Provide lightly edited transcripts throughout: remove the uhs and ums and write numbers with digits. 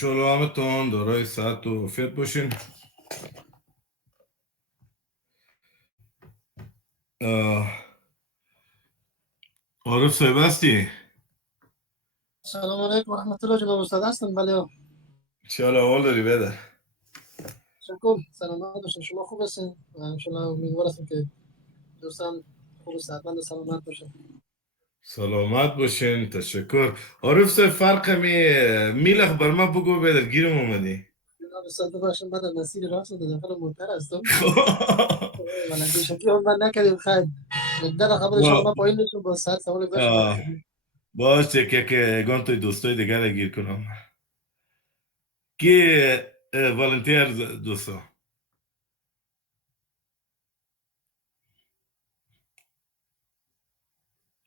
شلومتون دارای ساعت و فیت باشین. عارف صاحب هستی؟ سلام علیکم ورحمة الله جناب استاد هستم. بله چه حال احوال داری بده؟ شکر سلامت باشین. شما خوب هستین؟ و انشالله امیدوار هستم که دوستان خوب و صحتمند و سلامت باشین. سلامت باشین. تشکر. عارف صاحب فرق میلخ بر من بگو بده، گیرم اومدی. جناب استاد ببخشید بعد از مسیر راست داخل موتر هستم ولی بیشکی هم من نکردیم. خیر در خبر شما پایین نشون با ساعت سوال گذاشتم. باشه که گانتوی دوستای دیگر گیر کنم. کی والنتیر دوستا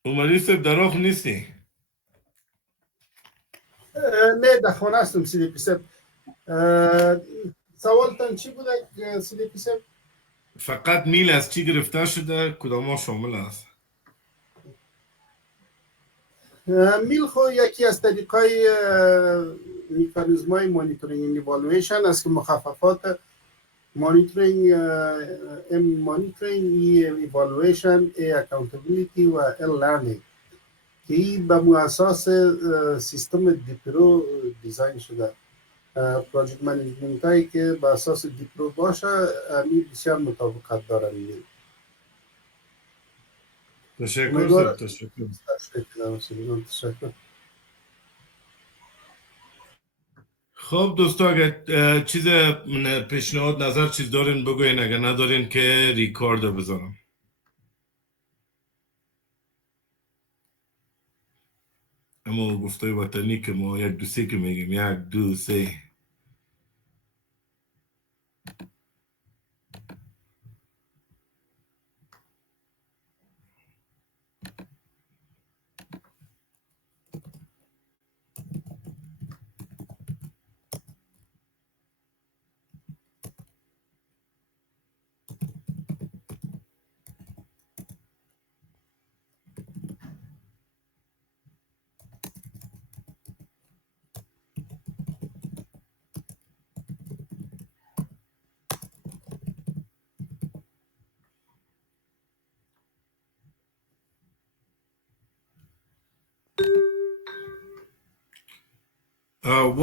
اومدی صاحب در آخ نیستی؟ نه در خانه هستم سیدی صاحب. سوالتان چی بوده سیدی صاحب؟ فقط میل از چی گرفته شده؟ کدام شامل است؟ میل خو یکی از طریقای مکانیزمای مانیتورینگ ایوالویشن است که مخففات مانیتورینگ ایوالویشن اکاونتابیلیتی و لرنینگ که این به اساس سیستم دیپرو دیزاین شده. پروژکت منیجمنت هایی که به اساس دیپرو باشه این بسیار مطابقت داره. تشکر صاحب. تشکر. خب دوستا اگر چیز پیشنهاد نظر چیز دارین بگوین، اگر ندارین که ریکارد بزنم. اما گفته وطنی که ما یک دو سه که میگیم، یک دو سه.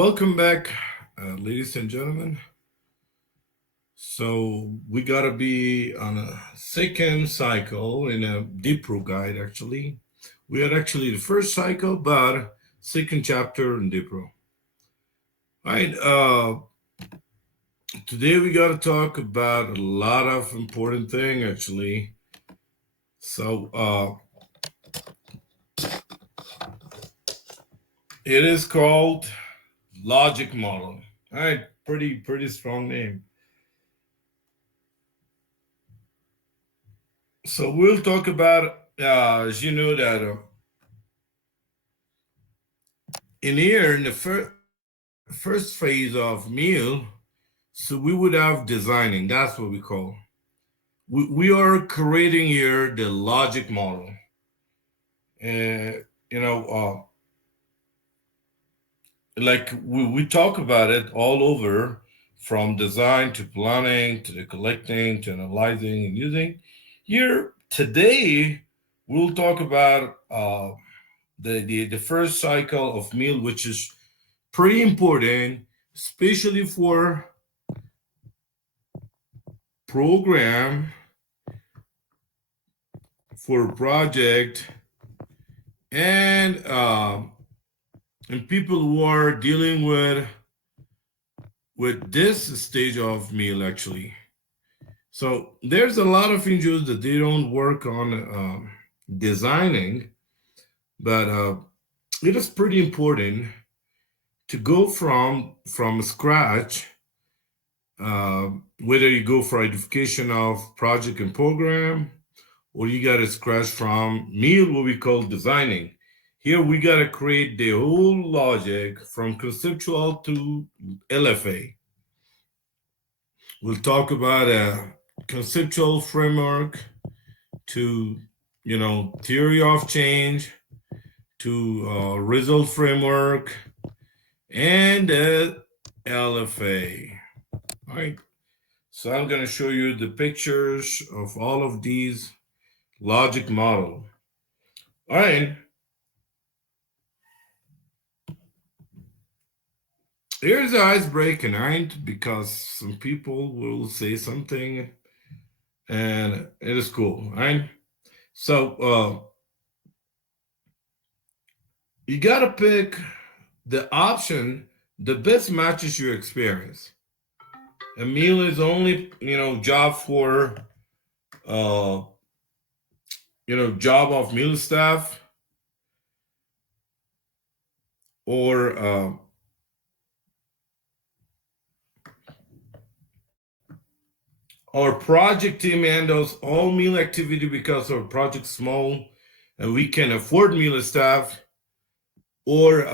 Welcome back, ladies and gentlemen. So we gotta be on a second cycle in a DPRO guide. Actually, we are actually the first cycle, but second chapter in DPRO. All right. Today we gotta talk about a lot of important thing actually. So it is called logic model. All right, pretty strong name. So we'll talk about, as you know, that in here in the first phase of meal, so we would have designing. That's what we call. We are creating here the logic model. Like we talk about it all over, from design to planning to the collecting to analyzing and using. Here today, we'll talk about the first cycle of meal, which is pretty important, especially for program, for project, and people who are dealing with this stage of meal actually. So there's a lot of NGOs that they don't work on designing, but it is pretty important to go from scratch, whether you go for identification of project and program, or you got to scratch from meal, what we call designing. Here we got to create the whole logic from conceptual to LFA. We'll talk about a conceptual framework to, theory of change, to result framework, and the LFA. All right. So I'm going to show you the pictures of all of these logic model. All right. Here's the icebreaker, right? Because some people will say something and it is cool, right? So you got to pick the option that best matches your experience. A meal is only, job for, job of meal staff or our project team handles all meal activity because our project small and we can afford meal staff, or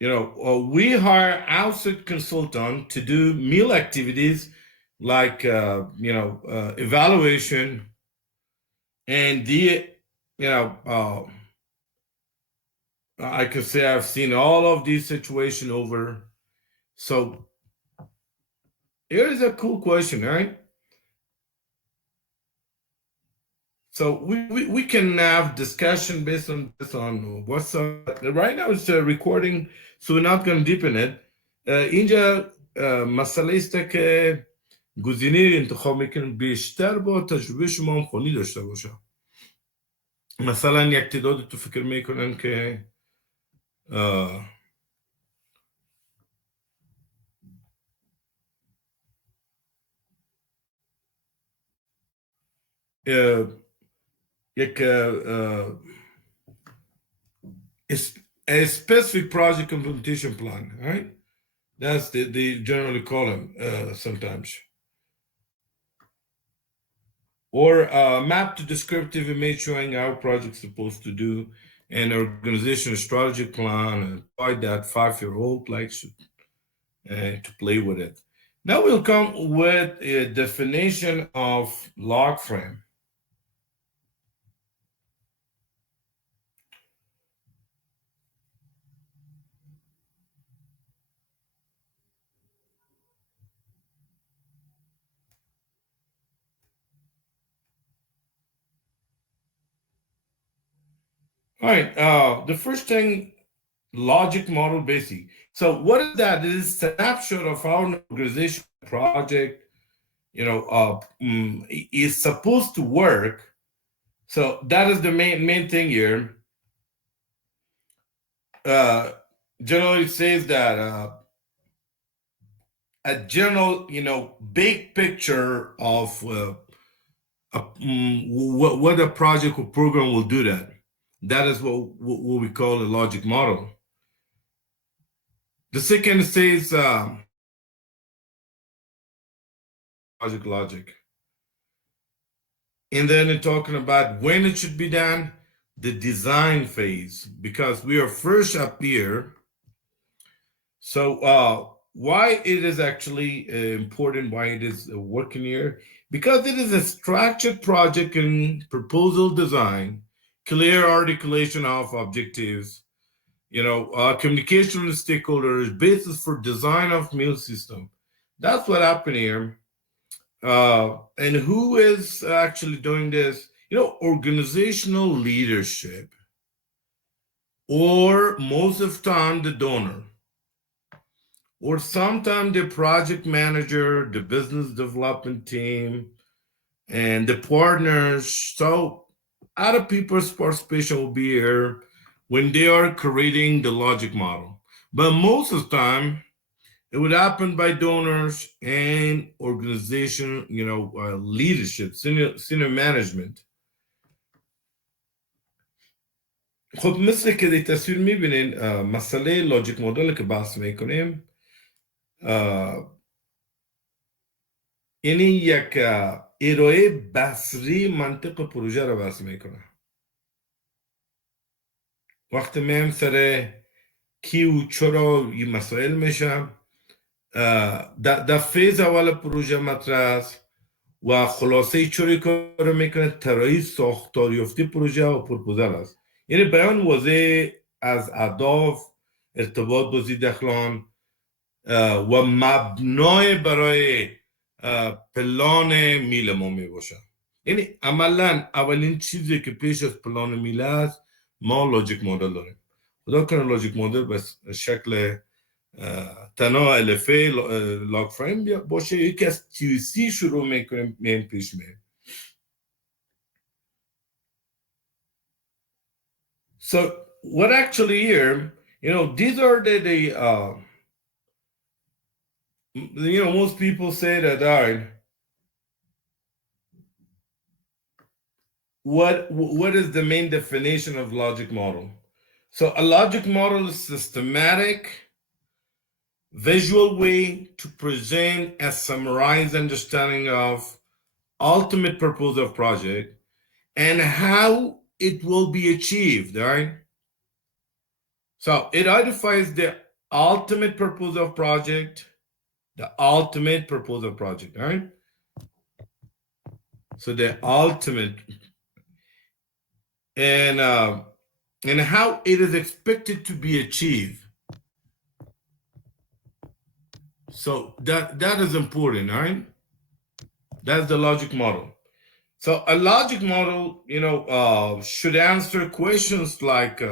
we hire outside consultant to do meal activities like evaluation and I could say I've seen all of these situations over. So here's a cool question, right? So we can have discussion based on this on what's right now it's a recording, so we're not going to deepen it. اینجا مسئله است که گزینه انتخاب میکنید بیشتر با تجربه شما هم خونی داشته باشه. مثلا یک تعداد تو فکر میکنن که یک a specific project implementation plan, right? That's they generally call them sometimes. Or map to descriptive image showing how project's supposed to do an organizational strategy plan and apply that 5-year-old likes to play with it. Now we'll come with a definition of log frame. All right, the first thing, logic model basic. So what is that? It is a snapshot of how an organization project, is supposed to work. So that is the main thing here. Generally, it says that a general, big picture of what a project or program will do that. That is what we call a logic model. The second says project logic. And then it's talking about when it should be done, the design phase, because we are first up here. So why it is actually important, why it is working here, because it is a structured project and proposal design, clear articulation of objectives, communication with stakeholders, basis for design of meal system. That's what happened here. And who is actually doing this? Organizational leadership, or most of the time the donor, or sometimes the project manager, the business development team, and the partners. So other people's participation will be here when they are creating the logic model. But most of the time, it would happen by donors and organization, leadership, senior management. خب مثل که در تصویر میبینین مسئله لوجیک مدل که بحث میکنیم یعنی یک ارائه بصری منطق پروژه رو بحث میکنه. وقتی میم سر کی و چرا این مسائل میشه در فیز اول پروژه مطرح است و خلاصه چوری کار میکنه طراحی ساختاریافتی پروژه و پروپوزال است. یعنی بیان واضح از اهداف ارتباط بازی دخلان و مبنای برای پلان میل ما می باشن. یعنی عملا اولین چیزی که پیش از پلان میل است ما لاجیک مدل داریم. خدا کنه لاجیک مدل به شکل تنها الفه لاگ فریم باشه، یکی از TUC شروع میکنیم میم پیش میم. So what actually here, these are most people say that, all right, what is the main definition of logic model? So a logic model is a systematic, visual way to present a summarized understanding of ultimate purpose of project and how it will be achieved, right? So it identifies the ultimate purpose of project, right? So the ultimate, and how it is expected to be achieved. So that is important, right? That's the logic model. So a logic model, should answer questions like,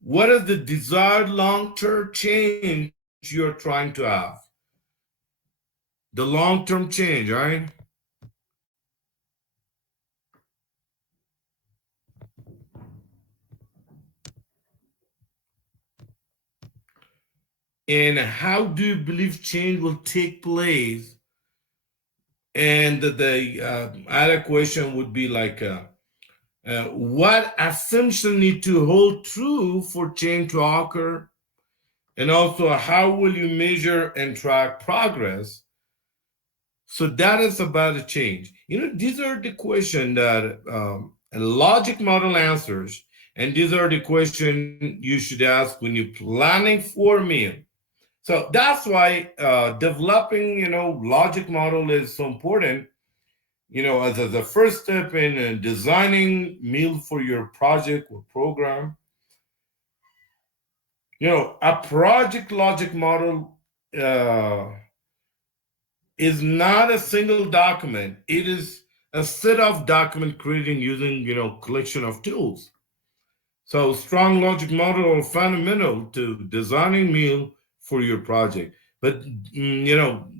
what is the desired long-term change you're trying to have? The long-term change, right? And how do you believe change will take place? And the other question would be like, what assumptions need to hold true for change to occur? And also, how will you measure and track progress? So that is about the change. These are the questions that a logic model answers, and these are the questions you should ask when you're planning for meal. So that's why developing, logic model is so important. As a first step in designing meal for your project or program. A project logic model is not a single document. It is a set of document creating using, collection of tools. So strong logic model are fundamental to designing meal for your project. But,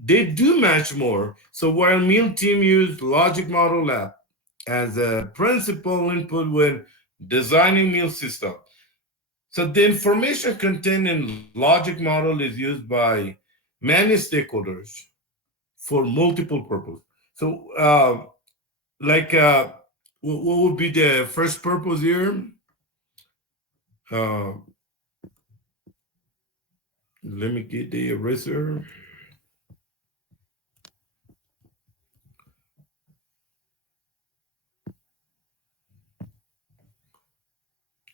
they do much more. So while meal team use logic model lab as a principal input when designing meal system. So the information contained in logic model is used by many stakeholders for multiple purposes. So what would be the first purpose here? Let me get the eraser.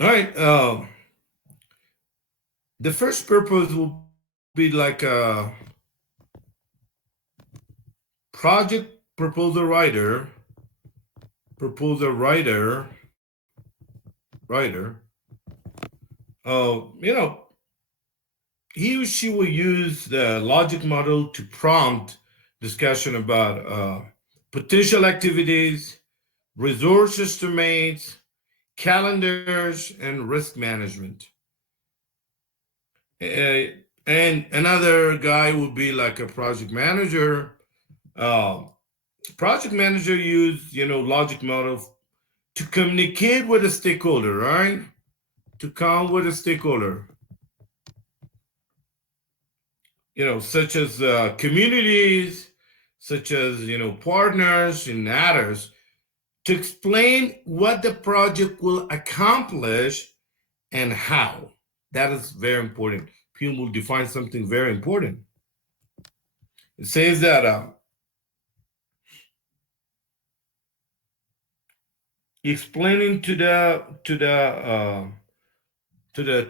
All right. The first purpose will be like a project proposal writer. He or she will use the logic model to prompt discussion about potential activities, resource estimates, calendars, and risk management. And another guy would be like a project manager. Project manager use, logic model to communicate with a stakeholder, right? To come with a stakeholder. Such as communities, such as, partners and others, to explain what the project will accomplish and how. That is very important. People will define something very important. It says that explaining to the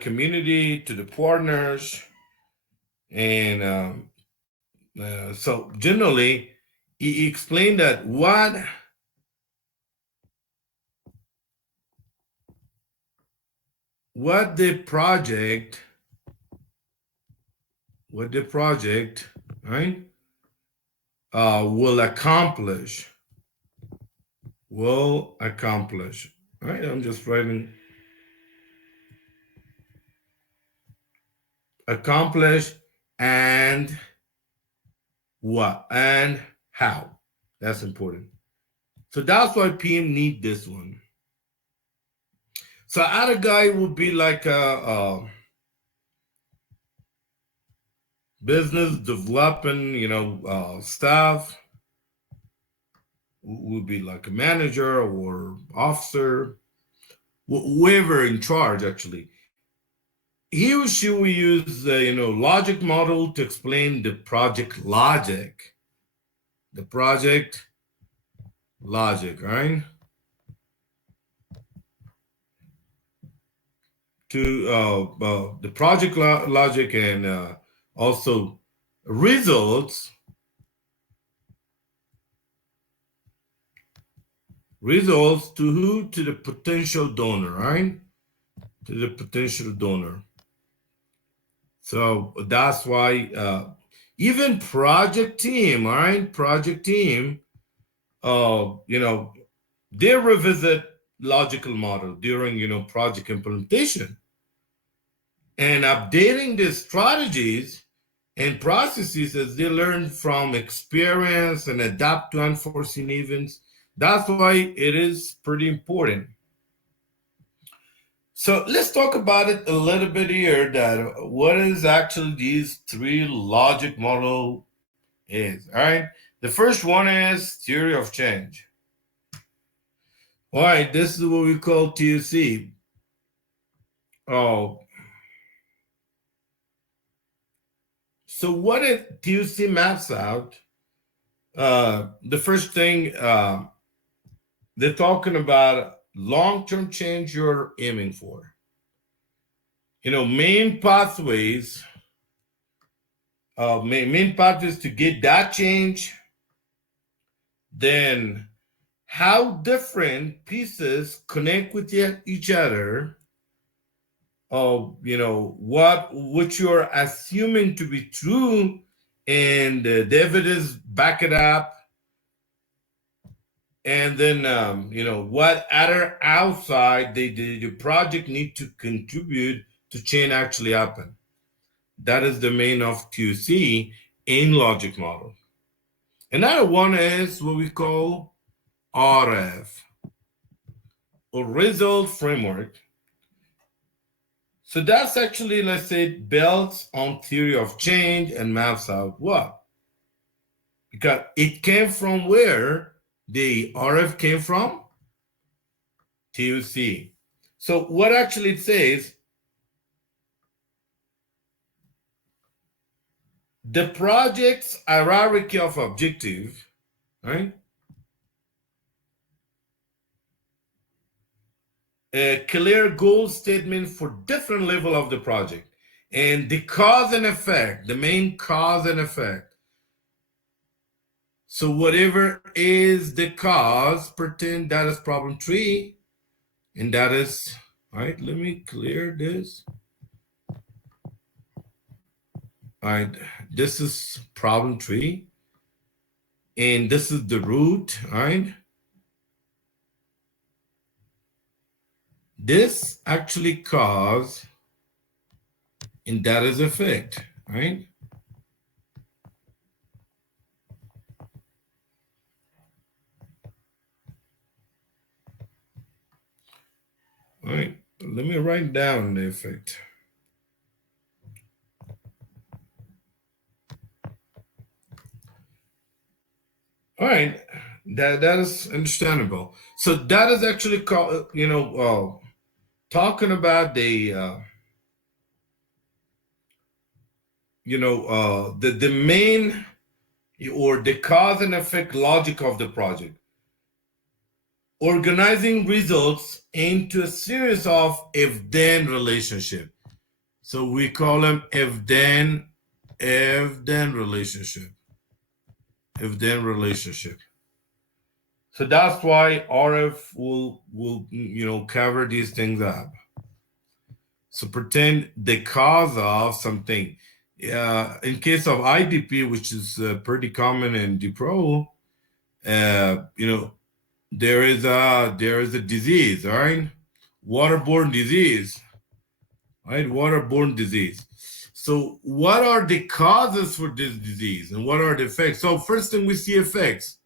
community, to the partners, and so generally, he explained that what the project what the project, right, will accomplish. Will accomplish. Right? I'm just writing accomplish and what and how. That's important. So that's why PM need this one. So other guy would be like a business development, staff. Would be like a manager or officer, whoever in charge actually. He or she will use the logic model to explain the project logic. The project logic, right? To the project logic and also results to who? To the potential donor, right? To the potential donor. So that's why even project team, all right? Project team, they revisit logical model during, project implementation and updating the strategies and processes as they learn from experience and adapt to unforeseen events. That's why it is pretty important. So let's talk about it a little bit here, that what is actually these three logic model is. All right. The first one is theory of change. All right, this is what we call TUC. Oh, so what it TUC maps out? The first thing they're talking about long-term change you're aiming for. Main pathways. Main pathways to get that change. Then how different pieces connect with each other. What you're assuming to be true, and the evidence back it up. And then what other outside the project need to contribute to change actually happen. That is the main of TUC in logic model. Another one is what we call RF, or result framework. So that's actually, let's say, built on theory of change and maps out what? Because it came from where? The RF came from? TUC. So what actually it says, the project's hierarchy of objective, right? A clear goal statement for different level of the project, and the cause and effect, the main cause and effect. So whatever is the cause, pretend that is problem 3, and that is, all right, let me clear this. All right, this is problem 3, and this is the root, all right? This actually cause, and that is effect, right? All right, let me write down the effect. All right, that is understandable. So that is actually called, talking about the, the main or the cause and effect logic of the project. Organizing results into a series of if-then relationship. So we call them if-then relationship. If-then relationship. So that's why RF will cover these things up. So pretend the cause of something. in case of IDP, which is pretty common in DPRO, there is a disease, all right? Waterborne disease, right? Waterborne disease. So what are the causes for this disease and what are the effects? So first thing we see effects.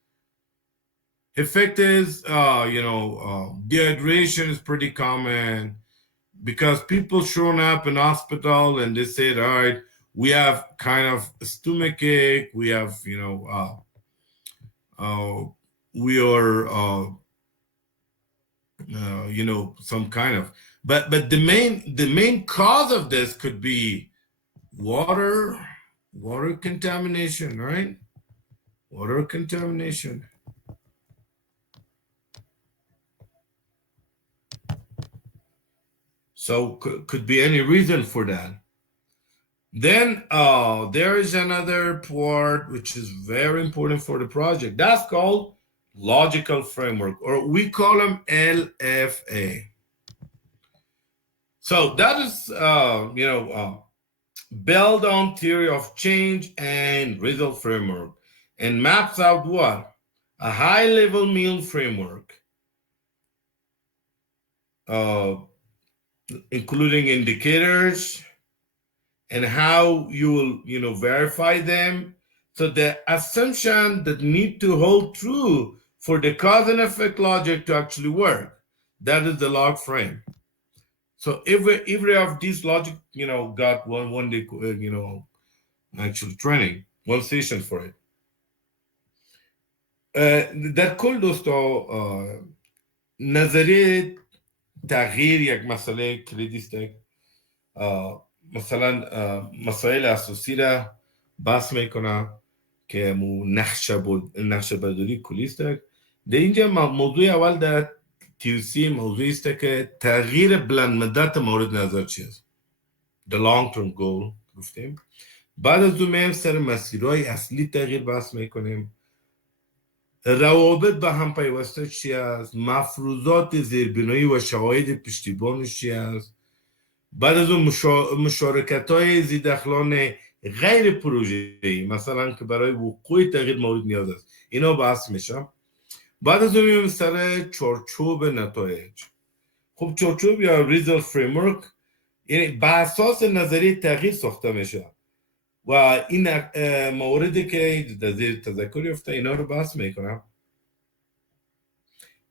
Effect is, dehydration is pretty common because people showing up in hospital and they said, all right, we have kind of a stomach ache, we have, we are, some kind of, but the main cause of this could be water contamination, right? Water contamination. So could be any reason for that. Then there is another part which is very important for the project. That's called logical framework, or we call them LFA. So that is, built on theory of change and result framework, and maps out what? A high-level meal framework, including indicators and how you will, verify them. So the assumption that need to hold true for the cause and effect logic to actually work, that is the log frame. So every of these logic, got one day, actual training, one session for it. در کل دوستا نظریه تغییر یک مسئله کلیدی است. مثلا مسائل اساسی را بحث میکنه که نقشه برداری کلی است. در اینجا موضوع اول در TUC موضوع است که تغییر بلند مدت مورد نظر چی است. The long term goal گفتیم. بعد از اون میایم سر مسیرهای اصلی تغییر بحث میکنیم. روابط به هم پیوسته چی است، مفروضات زیربنایی و شواهد پشتیبانش چی است. بعد از اون مشارکت های زیردخلان غیر پروژه‌ای، مثلا که برای وقوع تغییر مورد نیاز است، اینا بحث میشه. بعد از اون میایم سر چارچوب نتایج. خب چارچوب یا ریزالت فریمورک یعنی بر اساس نظریه تغییر ساخته میشه و این مواردی که در زیر تذکر یافته اینا رو بحث میکنم.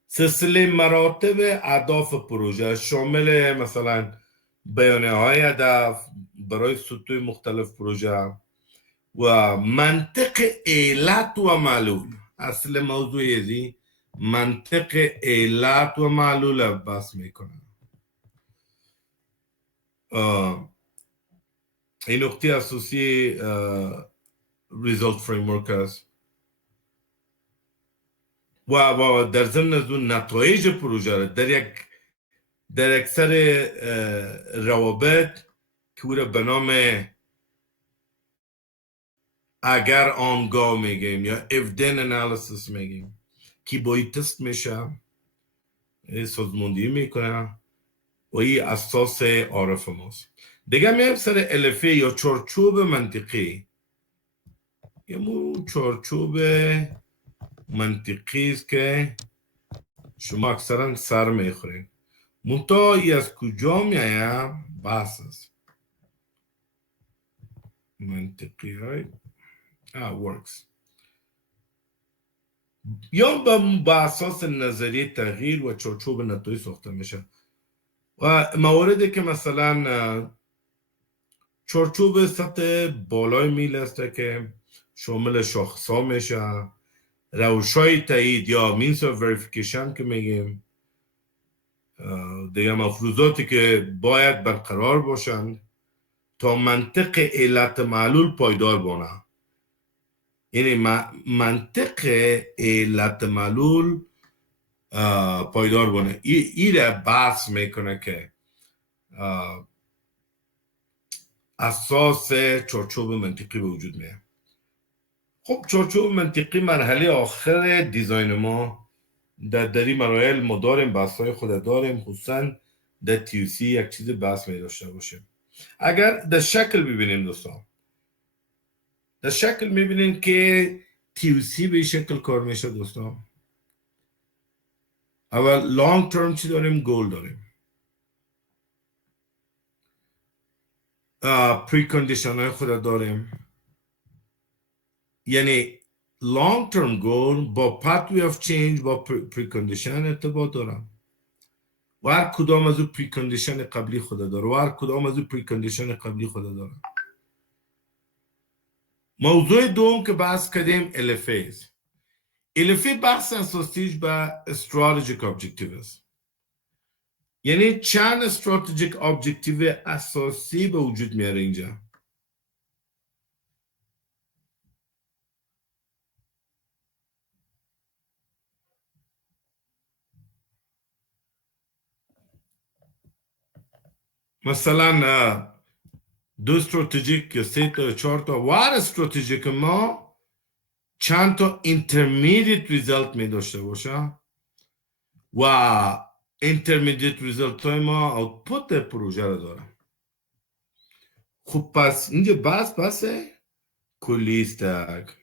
سلسله مراتب اهداف پروژه شامل مثلا بیانیه های هدف برای سطوح مختلف پروژه و منطق علت و معلول. اصل موضوع یزی منطق علت و معلول بحث میکنم. این نقطه اساسی ریزالت فریمورک است و در ضمن از اون نتایج پروژه را در اکثر روابط که او را به نام اگر آنگاه میگیم یا if then analysis میگیم که باید تست میشه، سازماندهی میکنه و این اساس عارف ماست. دیگه میایم سر LFA یا چارچوب منطقی. یه چارچوب منطقی است که شما اکثرا سر میخورین. منتها ای از کجا میایه بحث است. منطقی های works یا به اساس نظریه تغییر و چارچوب نتایج ساخته میشه و مواردی که مثلا چارچوب سطح بالای میل است که شامل شاخصا میشه، روشهای تایید یا means of verification که میگیم، دیگه مفروضاتی که باید برقرار باشند تا منطق علت معلول پایدار بانه. یعنی منطق علت معلول پایدار بانه. این را بحث میکنه که اساس چارچوب منطقی به وجود میاد. خب چارچوب منطقی مرحله آخر دیزاین ما. در این مراحل ما داریم بحث‌های خود داریم، خصوصا در TUC یک چیز بحث می داشته باشه. اگر در شکل ببینیم دوستان، در شکل میبینین که TUC به شکل کار میشه دوستان. اول لانگ ترم چی داریم؟ گول داریم. پریکندیشن های خود داریم، یعنی لانگ ترم گول با پاتوی آف چینج با پریکندیشن ارتباط دارم و هر کدام از او پریکندیشن قبلی خود داره و هر کدام از او پریکندیشن قبلی خود داره. موضوع دوم که بحث کردیم LFA. LFA بحث اساسیش به استراتژیک ابجکتیو است، یعنی چند استراتژیک ابجکتیو اساسی به وجود میاره اینجا. مثلا دو استراتژیک یا سه تا چهار تا و هر استراتژیک ما چند تا اینترمدیت ریزالت می داشته باشه و اینترمدیت ریزالت های ما اوتپوت پروژه رو داره. خب پس اینجا بحث کلی استک.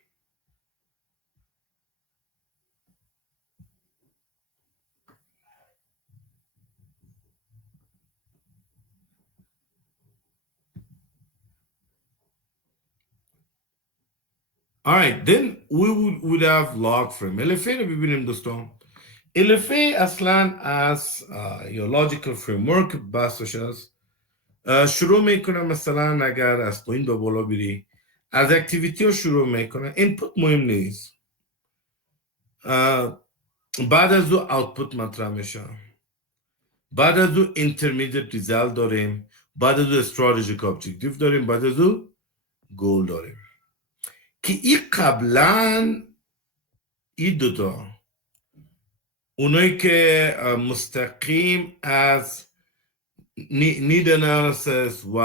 Alright, then we would have log frame. LFA رو ببینیم دوستان. LFA اصلا از یا logical framework بحثش است. شروع میکنه مثلا اگر از پایین به بالا بری از اکتیویتی ها شروع میکنه. اینپوت مهم نیست، بعد از او آوتپوت مطرح میشه، بعد از او اینترمدیت ریزالت داریم، بعد از او استراتژیک ابجکتیو داریم، بعد از او گول داریم که این قبلا این دوتا اونایی که مستقیم از need analysis و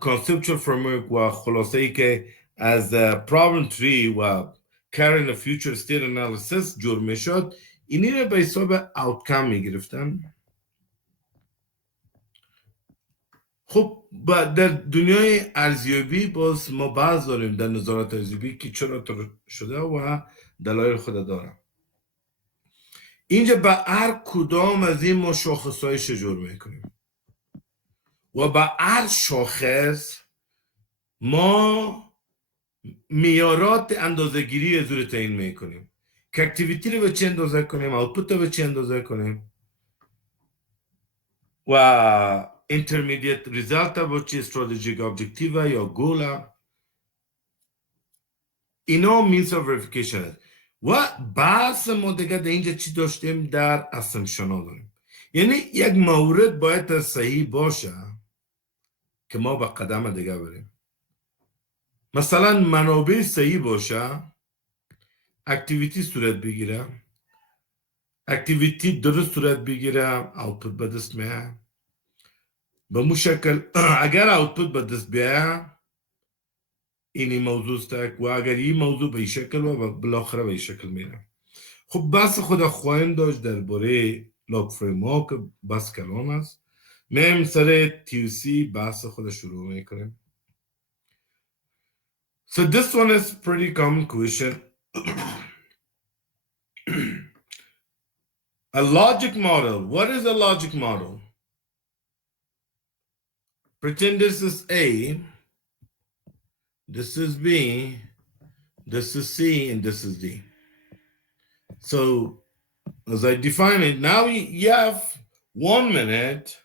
conceptual framework و خلاصه ای که از problem tree و carrying a future state analysis جور می شد، اینی رو به حساب outcome می گرفتن. خب در دنیای ارزیابی باز ما بعض داریم در نظارت ارزیابی که چرا طور شده و دلایل خود دارم. اینجا به هر کدام از این ما شاخص جور میکنیم و به هر شاخص ما معیارات اندازه‌گیری از رو تعیین میکنیم که اکتیویتی رو به چه اندازه کنیم، آوتپوت رو به چه اندازه کنیم و اینترمدیت ریزالت با چه استراتژیک ابجکتیو یا گول. اینا means of verification است. و بحث ما دیگه در اینجا چی داشتیم؟ در اسامپشن ها داریم، یعنی یک مورد باید صحیح باشه که ما به قدم دیگه بریم. مثلا منابع صحیح باشه، اکتیویتی صورت بگیره، اکتیویتی درست صورت بگیره، آوتپوت به دست میاد. به مو شکل اگر آوتپوت به دست بیاد اینی موضوع است و اگر این موضوع به این شکل و بالاخره به این شکل میره. خب بحث خود خواهیم داشت درباره لاگ فریم ها که بس کلام است. میم سر TUC بحث خود شروع میکنیم. So this one is pretty common question. A logic model. What is a logic model? Pretend this is A, this is B, this is C, and this is D. So as I define it, now you have 1 minute.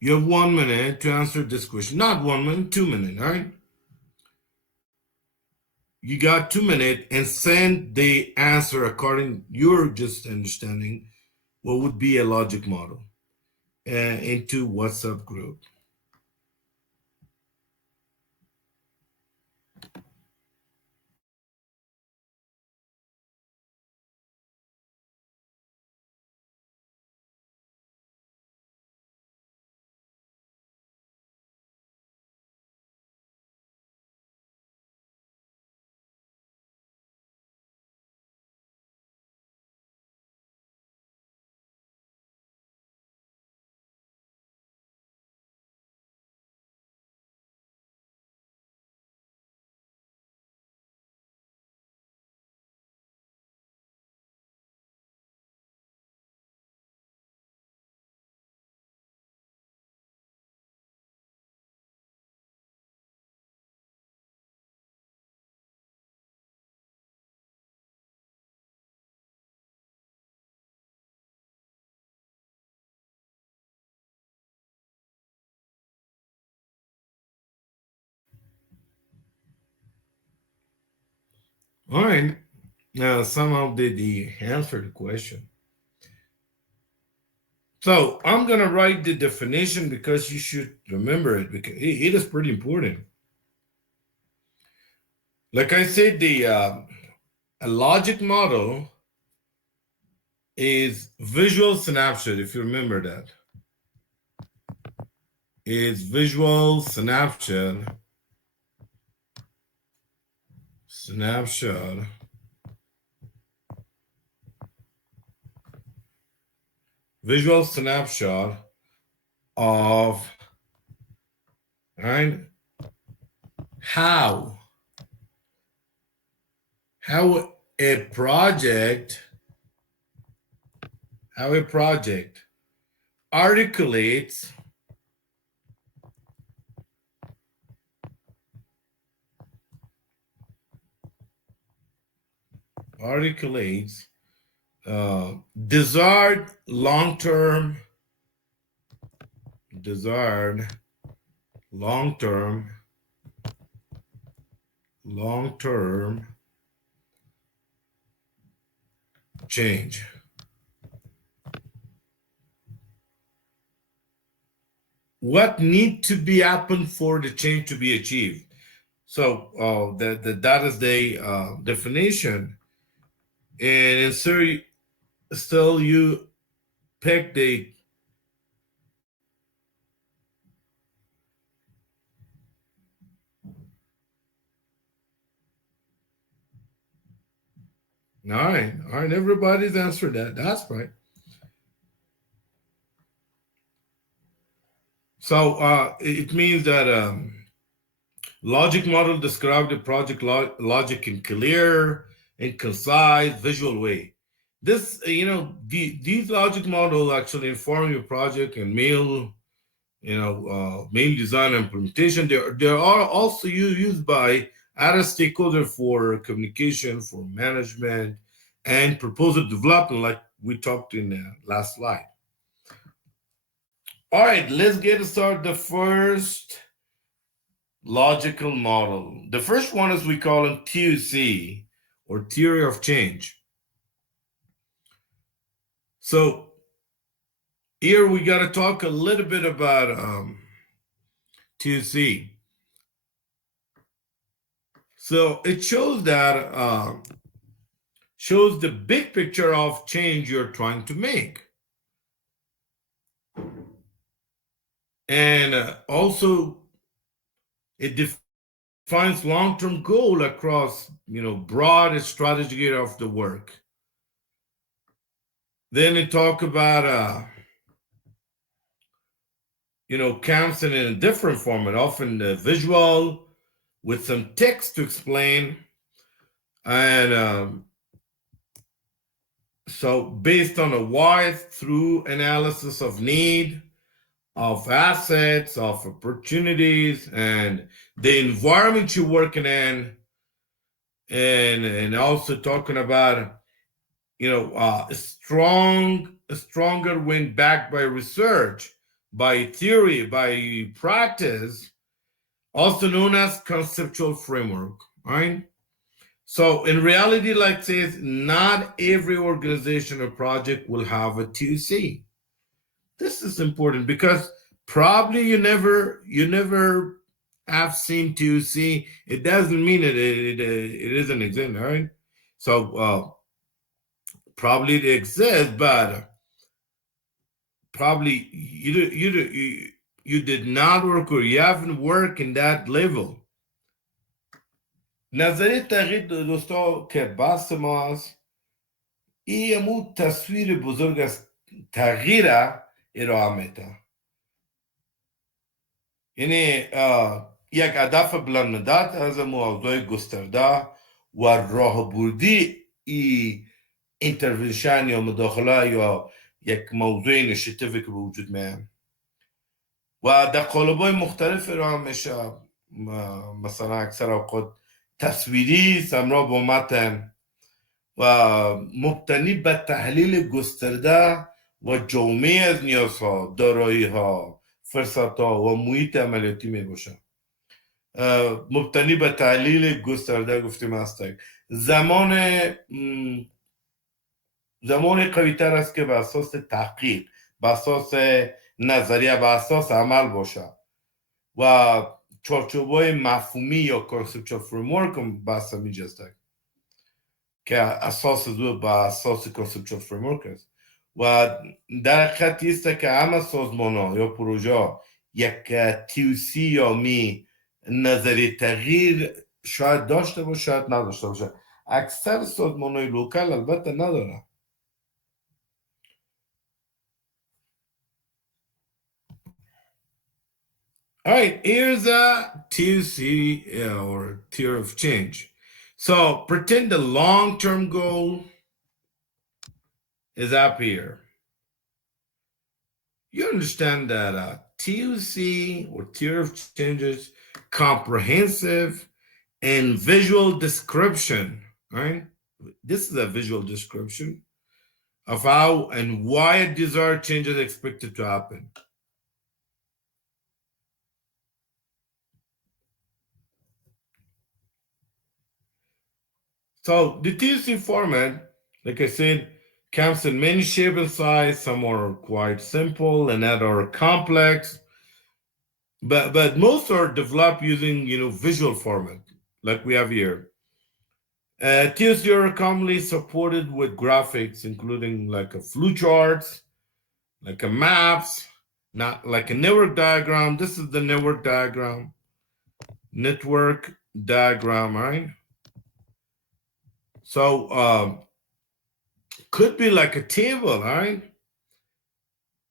You have 1 minute to answer this question. Not 1 minute, 2 minutes, all right? You got 2 minutes and send the answer according your just understanding what would be a logic model into WhatsApp group. All right. Now, somehow did he answer the question? So I'm gonna write the definition because you should remember it because it is pretty important. Like I said, a logic model is visual snapshot. If you remember that, is visual snapshot visual snapshot of, right, how a project articulates desired long-term change. What need to be happen for the change to be achieved? So that is the definition, and so still you pick the all right. Everybody's answered that. That's right. So it means that logic model describe the project logic in clear and concise visual way. This, these logic model actually inform your project and mail design and implementation. They are also used by other stakeholders for communication, for management, and proposal development, like we talked in the last slide. All right, let's get started. The first logical model. The first one is we call it TUC, or theory of change. So here we got to talk a little bit about TUC. So it shows that shows the big picture of change you're trying to make, and also it defines long-term goal across broad strategy of the work. Then it talk about counts in a different format, often visual with some text to explain, and so based on a wide through analysis of need, of assets, of opportunities, and the environment you're working in, and also talking about a stronger when backed by research, by theory, by practice, also known as conceptual framework, right? So in reality, like says, not every organization or project will have a TUC. This is important because probably you never have seen TUC. It doesn't mean it isn't exist, all right? So probably it exists, but probably you did not work, or you haven't worked in that level. نظریه تغییر دوستا که بحث ما است، این امو تصویر بزرگ از تغییر ارائه میده. یعنی یک هدف بلند مدت از موضوع گسترده و راهبردی ای اینترونشن یا مداخله یا یک موضوع اینیشیتیوی که به وجود میاد و در قالب‌های مختلف ارائه میشه، مثلا اکثر اوقات تصویری همراه با متن و مبتنی به تحلیل گسترده و جامع از نیازها، دارایی‌ها، فرصت‌ها و محیط عملیاتی می باشه. مبتنی به تحلیل گسترده گفتیم هستک. زمان قویتر است که بر اساس تحقیق، بر اساس نظریه، بر اساس عمل باشه و چارچوبای مفهومی یا کانسپچوال فریمورک هم بحث میجسته که اساس دو بر اساس کانسپچوال فریمورک است و در حقیقت است که همه سازمان ها یا پروژه یک TUC یا نظری تغییر شاید داشته باشه، شاید نداشته باشه. اکثر سازمان های لوکال البته نداره. All right, here's a TUC or theory of change. So pretend the long-term goal is up here. You understand that TUC or theory of change is comprehensive and visual description, right? This is a visual description of how and why a desired change is expected to happen. So the TUC format, like I said, comes in many shapes and sizes. Some are quite simple and others are complex. But most are developed using visual format, like we have here. TUC are commonly supported with graphics, including like a flowcharts, like a maps, not like a network diagram. This is the network diagram. Network diagram, right? So could be like a table, right?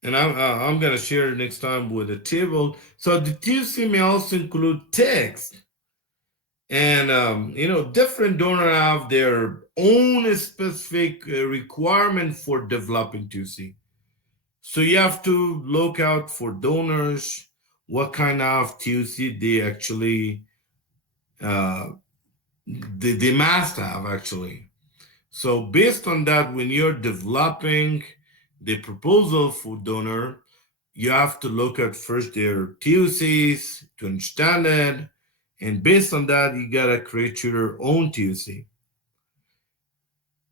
And I'm going to share it next time with a table. So the TUC may also include text. And, different donors have their own specific requirement for developing TUC. So you have to look out for donors, what kind of TUC they actually, they must have actually. So based on that, when you're developing the proposal for donor, you have to look at first their TUCs to understand it. And based on that, you gotta create your own TUC.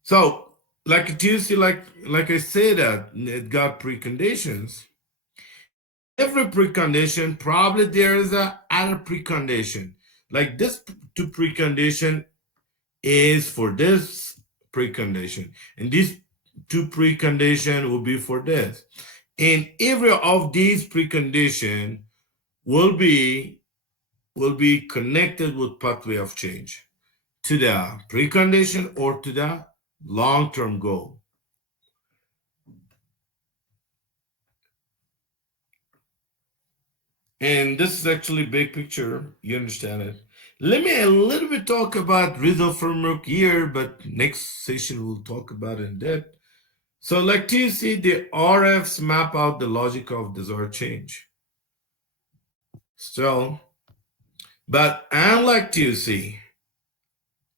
So like a TUC, like I said, that it got preconditions. Every precondition, probably there is a other precondition. Like this two precondition is for this precondition, and these two precondition will be for this. And every of these precondition will be connected with pathway of change to the precondition or to the long-term goal. And this is actually big picture. You understand it. Let me a little bit talk about result framework here, but next session we'll talk about it in depth. So like TUC, the RFs map out the logic of desired change. So, but unlike TUC,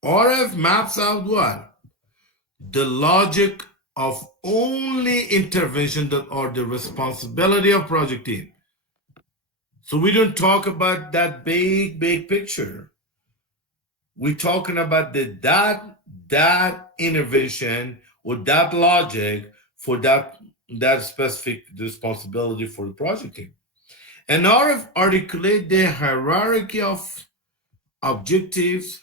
RF maps out what? The logic of only intervention that are the responsibility of project team. So we don't talk about that big picture. We're talking about that intervention or that logic for that specific responsibility for the project team. And RF articulate the hierarchy of objectives,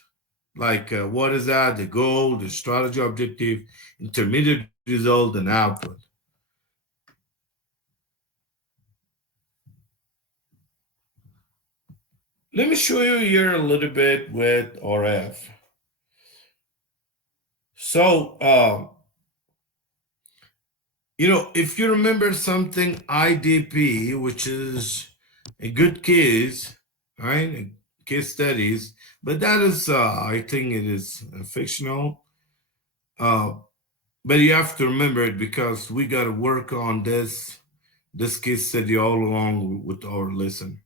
like what is that? The goal, the strategy objective, intermediate result, and output. Let me show you here a little bit with RF. So, if you remember something IDP, which is a good case, right? Case studies, but that is, I think it is fictional. But you have to remember it because we got to work on this case study all along with our lesson.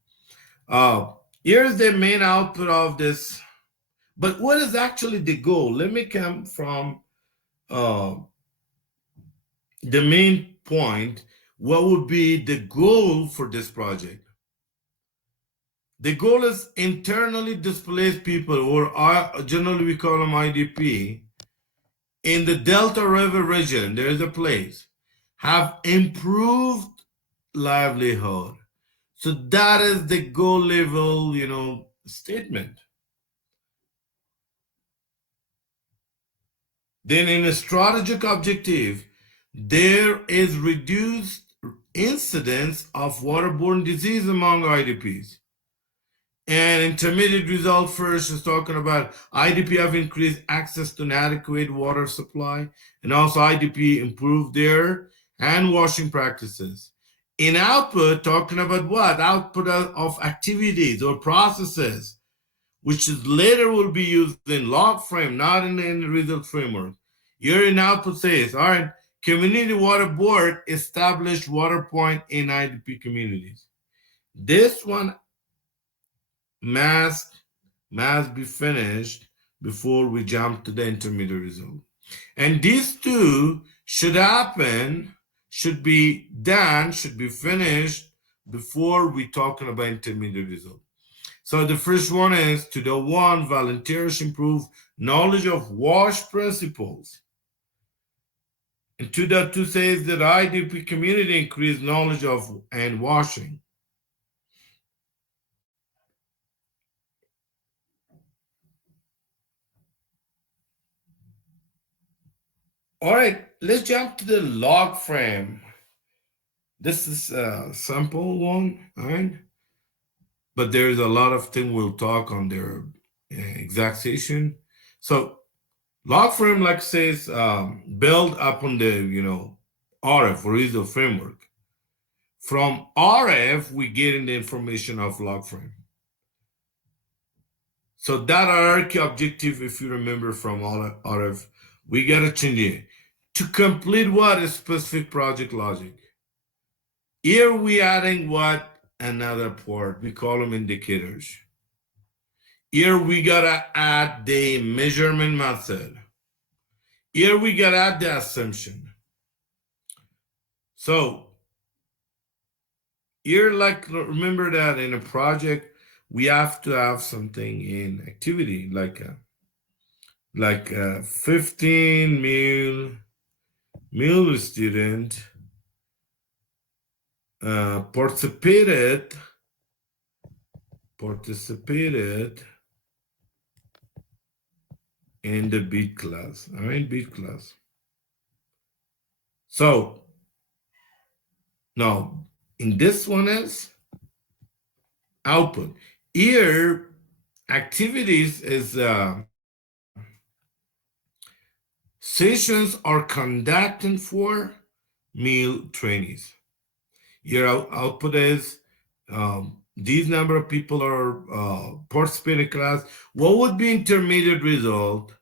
Here's the main output of this. But what is actually the goal? Let me come from the main point. What would be the goal for this project? The goal is internally displaced people, or generally we call them IDP, in the Delta River region. There is a place have improved livelihood. So that is the goal level, statement. Then in a strategic objective, there is reduced incidence of waterborne disease among IDPs. And intermediate result first is talking about IDP have increased access to an adequate water supply, and also IDP improved their hand washing practices. In output, talking about what? Output of activities or processes, which is later will be used in log frame, not in the result framework. Here in output says, all right, community water board established water point in IDP communities. This one must be finished before we jump to the intermediate result. And these two should happen, should be done, should be finished before we talking about intermediate result. So the first one is to the one, volunteers improve knowledge of WASH principles. And 2.2 says that IDP community increase knowledge of hand washing. All right, let's jump to the log frame. This is a simple one, all right? But there's a lot of things we'll talk on their exactation. So log frame, like says, build upon the, RF, horizontal framework. From RF, we get in the information of log frame. So that hierarchy objective, if you remember from RF, we got to change it. To complete what is specific project logic. Here we adding what? Another port. We call them indicators. Here we got to add the measurement method. Here we got to add the assumption. So here, like, remember that in a project, we have to have something in activity, like 15 meal student participated in the beat class. All right, beat class. So now in this one is output. Here, activities is sessions are conducted for meal trainees. Your output is these number of people are participating in class. What would be intermediate result?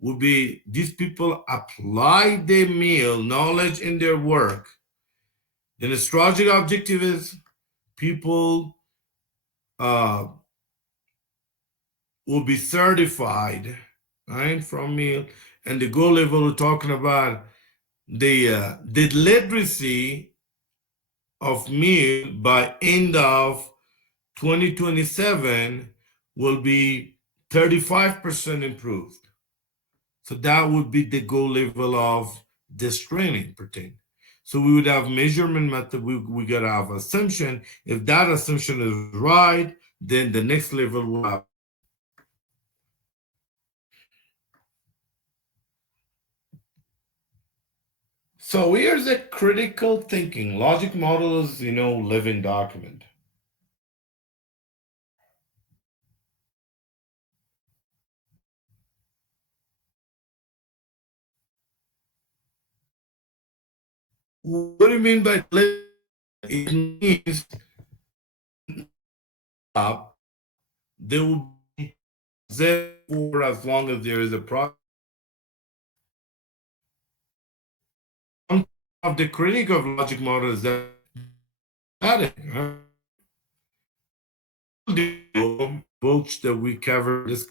Would be these people apply their meal knowledge in their work. Then the strategic objective is people will be certified, right, from meal. And the goal level we're talking about the literacy of meal by end of 2027 will be 35% improved. So that would be the goal level of this training pertain. So we would have measurement method, we gotta have assumption. If that assumption is right, then the next level will have. So here's a critical thinking. Logic model is, living document. What do you mean by living? It means up, there will be there for as long as there is a process. One of the critique of logic model is that the books that we cover this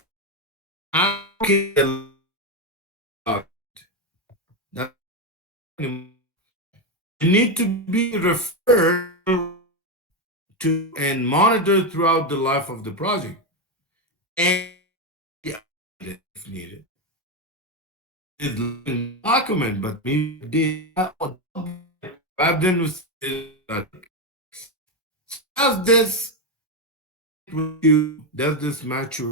need to be referred and monitor throughout the life of the project and if needed. It's a document, but maybe rather than does this with you? Does this match you?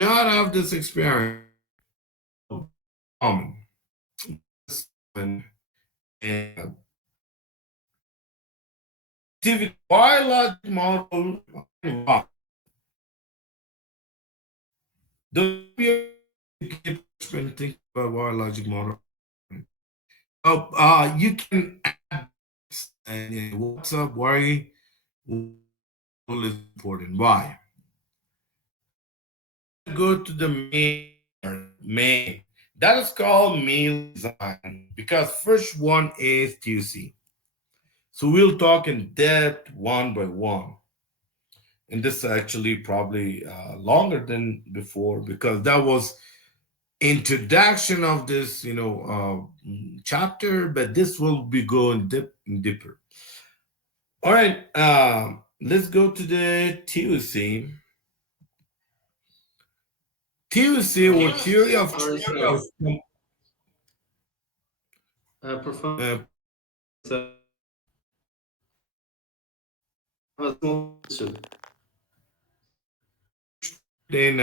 Not have this experience common and scientific biological model. The think about biological model. You can add and what's up? Why is important? Why? Go to the main. That is called main design because first one is TUC. So we'll talk in depth one by one. And this is actually probably longer than before because that was introduction of this chapter, but this will be going deeper. All right, let's go to the TUC. TUC or theory of Professor, a small question. in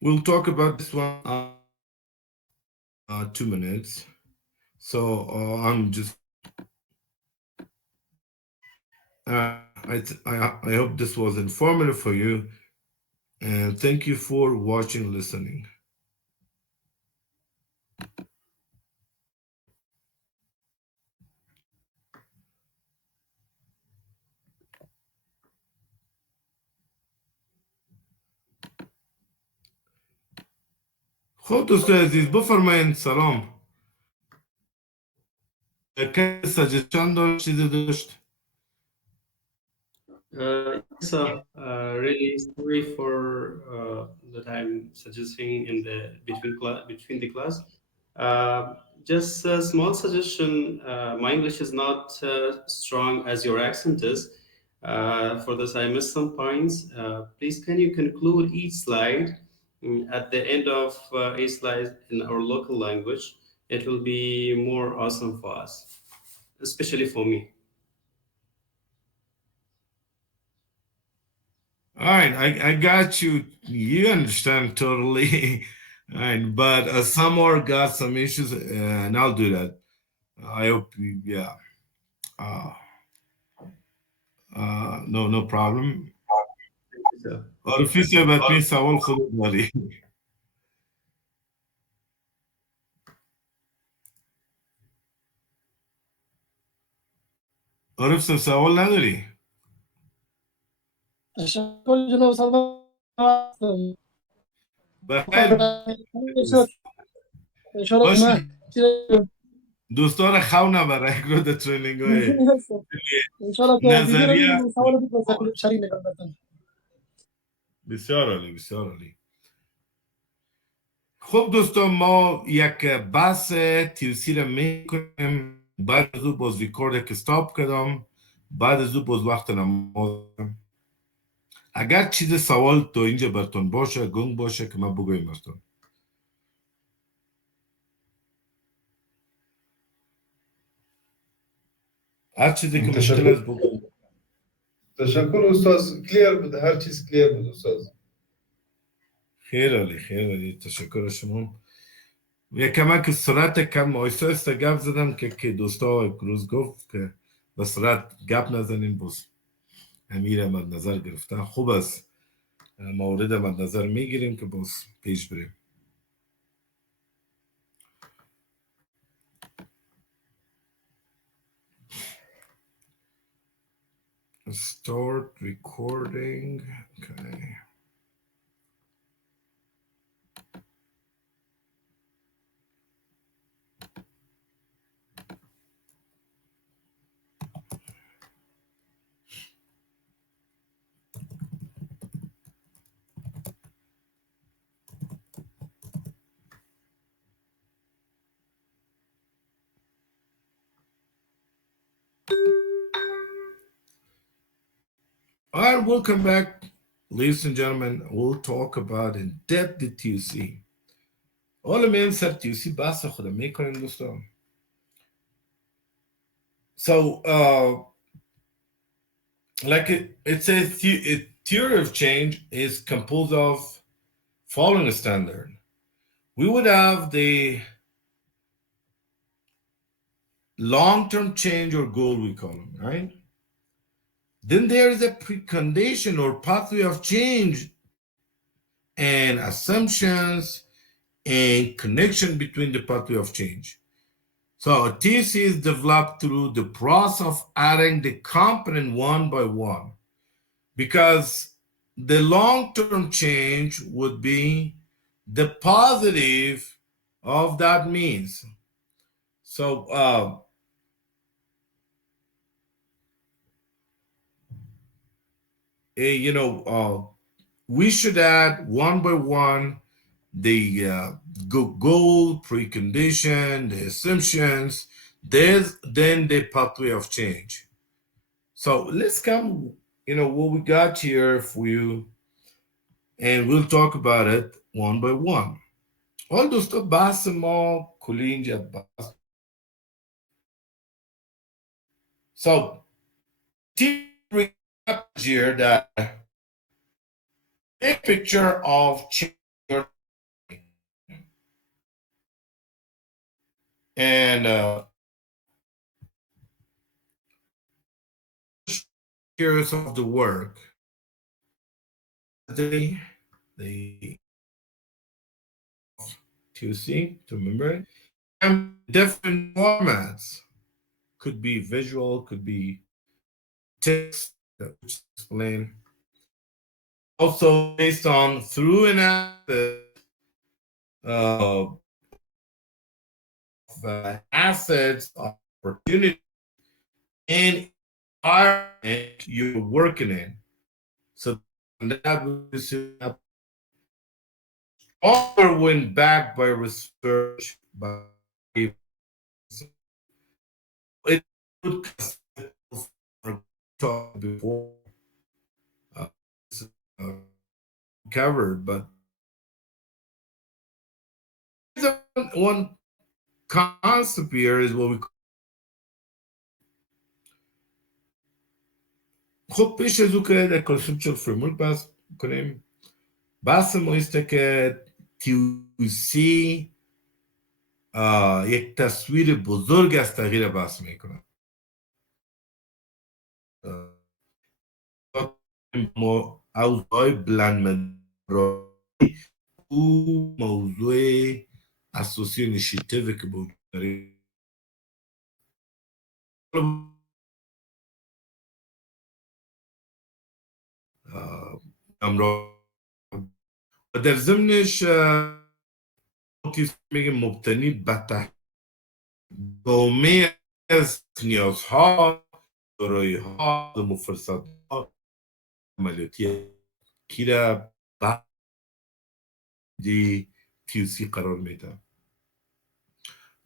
we'll talk about this one 2 minutes. So I'm just I hope this was informative for you, and thank you for watching, listening. خب دوستای عزیز بفرمایید سلام که سجشن داشت چیزی داشت Yes, really sorry for that I'm suggesting in the between the class. Just a small suggestion. My English is not strong as your accent is. For this, I missed some points. Please, can you conclude each slide at the end of each slide in our local language? It will be more awesome for us, especially for me. All right, I got you. You understand totally. All right, but some more got some issues, and I'll do that. I hope you, yeah. No problem. और फिर से मैं अपनी सवाल खुद मारी और फिर सवाल ना करी تشکر جناب سلمان هستم. بخیر انشاءالله باشه کمک دوستان خونه برای رو ترینینگ های انشاءالله که نظریه دیگه سوال بپرسم شریک میکنم. بسیار عالی بسیار عالی خب دوستان ما یک بحث تیوسی رو میکنیم بعد از او باز ریکورد که استاپ کردم بعد از او باز وقت نماز اگر چیز سوال تو اینجا براتون باشه گنگ باشه که من بگویم براتون هر چیزی که مشکل است بگویم تشکر استاد کلیر بود هر چیز کلیر بود استاد خیر عالی تشکر شما کمک سرعت کم آیسته گپ زدم که دوستا روز گفت که به سرعت گپ نزنیم باز امیر مد نظر گرفتن خوب است مورد مد نظر میگیریم که باز پیش بریم start recording okay All right, welcome back, ladies and gentlemen. We'll talk about in depth the TUC. حالا میایم سر TUC بحث خودم میکنیم دوستان. So, like it says, a theory of change is composed of following a standard. We would have the long-term change or goal, we call them, right? Then there is a precondition or pathway of change and assumptions and connection between the pathway of change. So TC is developed through the process of adding the component one by one, because the long-term change would be the positive of that means. So we should add one by one the goal, precondition, the assumptions, then the pathway of change. So let's come, what we got here for you, and we'll talk about it one by one. All those stuff بحث ما کلی اینجا بحث. So here that a picture of change, and here's of the work. They to see, to remember it, and different formats. Could be visual, could be text, that which explain. Also based on through analysis of assets, opportunity, and environment you're working in. So that was all went back by research, by it would talk before covered, but one concept here is what we call خب پیش از او که در conceptual framework بحث کنیم. بحث ما ایسته که TUC یک تصویر بزرگ از تغییر بحث میکنه. موضوع بلند او موضوع اساسی اینیشیتیو که بود و در ضمنش میگه مبتنی به جامعه از نیازها، دارایی‌ها و مفرصت‌ها عملیاتی کی را دی TUC قرار میده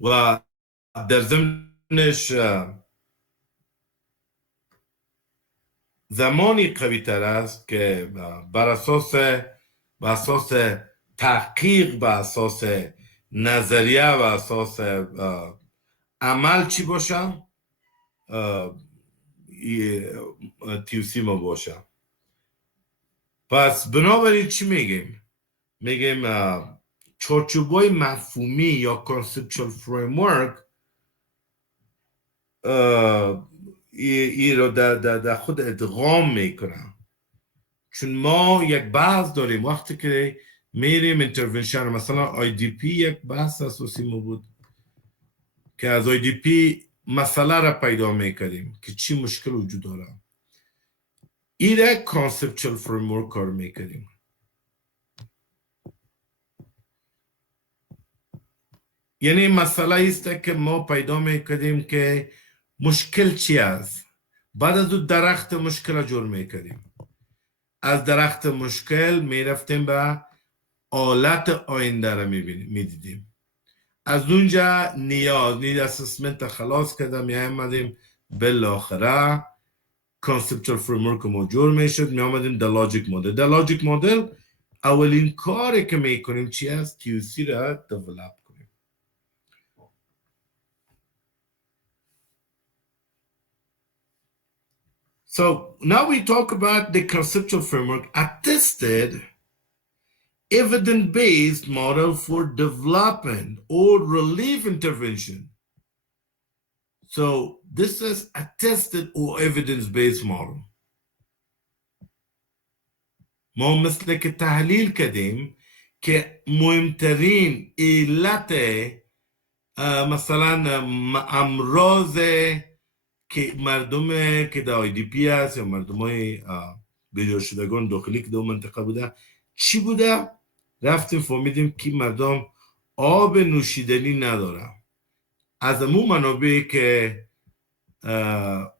و در ضمنش زمانی قوی تر است که بر اساس تحقیق، بر اساس نظریه و اساس عمل چی باشه TUC ما باشه. پس بنابراین چی میگیم؟ میگیم چارچوبای مفهومی یا conceptual framework ای رو در خود ادغام میکنم، چون ما یک بحث داریم وقتی که میریم اینترونشن. مثلا IDP یک بحث اساسی ما بود که از IDP مسئله را پیدا میکردیم که چی مشکل وجود داره، این را conceptual framework کار میکردیم. یعنی مسئله است که ما پیدا میکردیم که مشکل چی است، بعد از اون درخت مشکل را جور میکردیم، از درخت مشکل میرفتیم به آلت آینده را میدیدیم، از اونجا نیاز اسسمنت خلاص کردم یا آمدیم بالاخره conceptual framework ما جور میشد، می آمدیم در لاجیک مدل. در لاجیک مدل اولین کاری که میکنیم چی است؟ QC را دیولپ کنیم. So now we talk about the conceptual framework, a tested evidence-based model for development or relief intervention. So this is a tested or evidence-based model. ما مثل که تحلیل کردیم که مهمترین علت مثلا امراض که مردم که در IDP هست یا مردم های بیدار شدگان داخلی که در منطقه بوده چی بوده؟ رفتیم فهمیدیم که مردم آب نوشیدنی ندارن. از امون منابعی که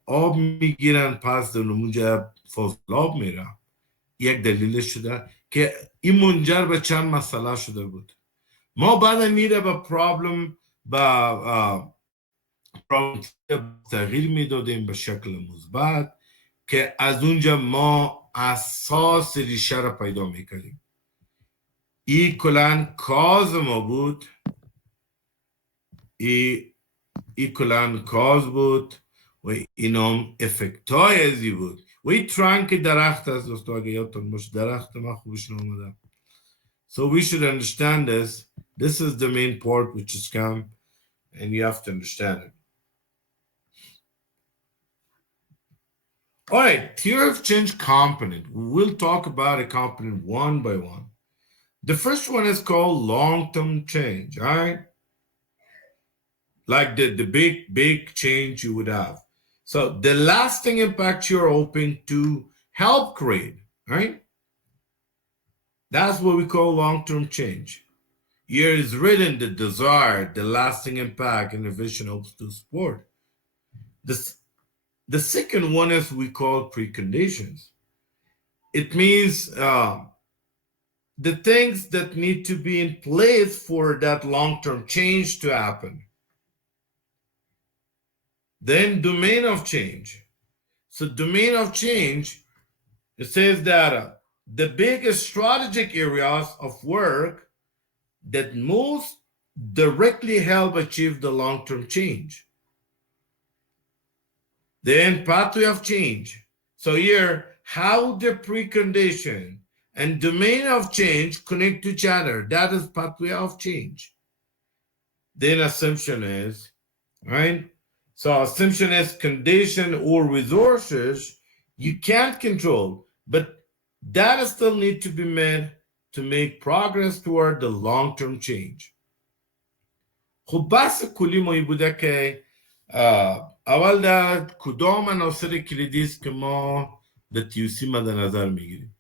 آب میگیرن پس در اونجا فاضلاب میرن. یک دلیلش شده که این منجر به چند مسئله شده بود. ما بعد میره به پرابلم تغییر میدادیم به شکل مثبت که از اونجا ما اساس ریشه را پیدا میکردیم. این کلان کاز ما بود، این کلان کاز بود و اینام افکت های ازی بود و این ترانک درخت است. دوستو اگه یادتون باشه درخت من خوبش نامدم. So we should understand this. This is the main part which is come and you have to understand it. All right, theory of change component. We'll talk about a component one by one. The first one is called long-term change, all right? Like the big change you would have. So the lasting impact you're hoping to help create, right? That's what we call long-term change. Here is written the desire, the lasting impact, and the vision hopes to support. The second one is we call preconditions. It means the things that need to be in place for that long-term change to happen. Then domain of change. So domain of change, it says that the biggest strategic areas of work that most directly help achieve the long-term change. Then pathway of change. So here, how the precondition and domain of change connect to each other. That is pathway of change. Then assumption is, right? So assumption is condition or resources you can't control, but that still need to be met to make progress toward the long-term change. خب بحث کلی ما این بوده که اول در کدام عناصر کلیدی است که ما در تیوسی مد نظر میگیریم.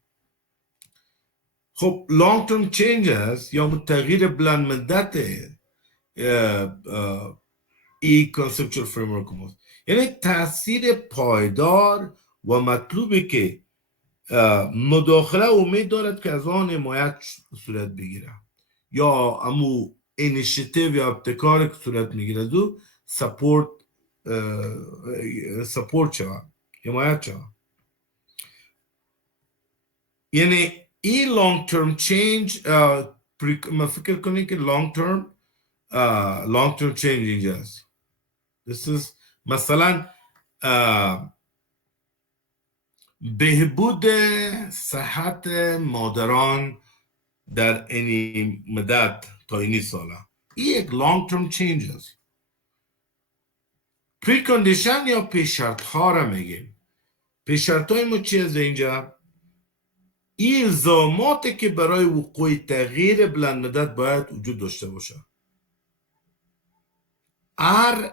خب long term changes یا تغییر بلند مدت ای conceptual framework ماست. یعنی تاثیر پایدار و مطلوبی که مداخله امید دارد که از آن حمایت صورت بگیره یا امو اینیشیتیو یا ابتکار که صورت میگیره دو سپورت شود، حمایت شود. یعنی این long term change ما فکر کنید که long term change اینجاست. This is مثلا بهبود صحت مادران در این مدت تا این ساله. این یک long term change است. precondition یا پیشرط ها را میگیم. پیشرط های ما چی از اینجا؟ این الزاماتی که برای وقوع تغییر بلند مدت باید وجود داشته باشه. هر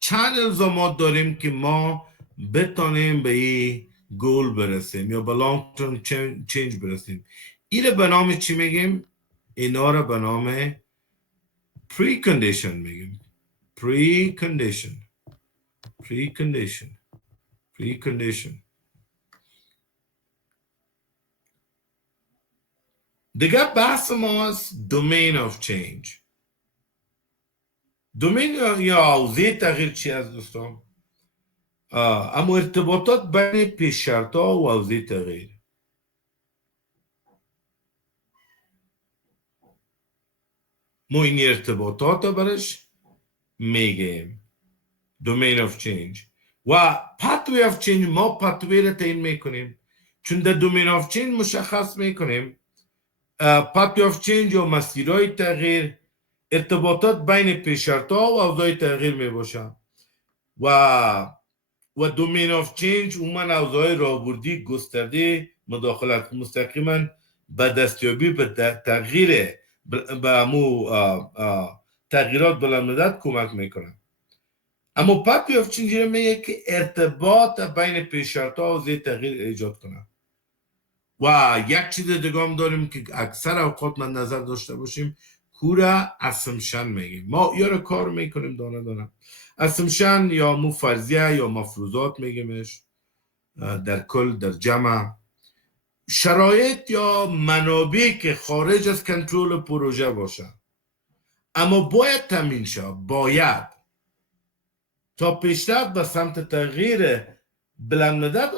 چند الزامات داریم که ما بتانیم به این گول برسیم یا به long term change برسیم. این به نام چی میگیم؟ اینا را به نام precondition میگیم. precondition. دیگه بحث ماست domain of change. domain یا حوزه تغییر چی است دوستان؟ اما ارتباطات بین پیش شرط ها و حوزه تغییر. ما این ارتباطات رو برش میگیم domain of change و pathway of change. ما pathway رو تعیین میکنیم چون در domain of change مشخص میکنیم pathway of change یا مسیرهای تغییر ارتباطات بین پیش شرط ها و حوزه تغییر میباشه و domain of change عموما حوزه راهبردی گسترده مداخلت مستقیما به دستیابی به تغییر به امو تغییرات بلند مدت کمک میکنه. اما pathway of change میگه که ارتباط بین پیش شرط ها و حوزه تغییر ایجاد کنه. و یک چیز دیگه هم داریم که اکثر اوقات من نظر داشته باشیم کورا اسمشن میگیم. ما یا کار میکنیم دانه دانه اسمشن یا مو فرضیه یا مفروضات میگیمش در کل در جمع شرایط یا منابعی که خارج از کنترل پروژه باشه اما باید تامین شه باید تا پیشرفت به سمت تغییر بلند مدت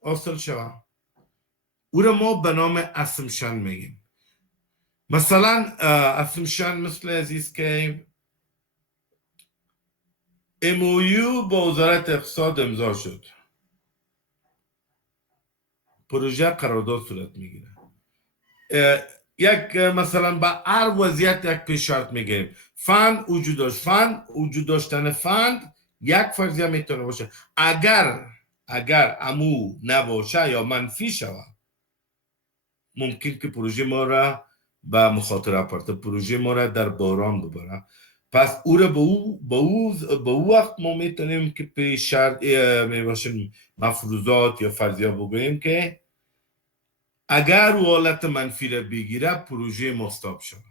حاصل شود. او را ما به نام اسمشن میگیم. مثلا اسمشن مثل عزیز که MOU با وزارت اقتصاد امضا شد، پروژه قرارداد صورت میگیره. یک مثلا با هر وضعیت یک پیش شرط میگیریم. فند وجود داشت، وجود داشتن فند یک فرضیه میتونه باشه. اگر امو نباشه یا منفی شود ممکن که پروژه ما را به مخاطره پرت، پروژه ما را در بحران ببره. پس او را به او وقت ما میتونیم که پیش شرط میباشیم مفروضات یا فرضیه بگوییم که اگر او حالت منفی را بگیره پروژه ما استاپ شود،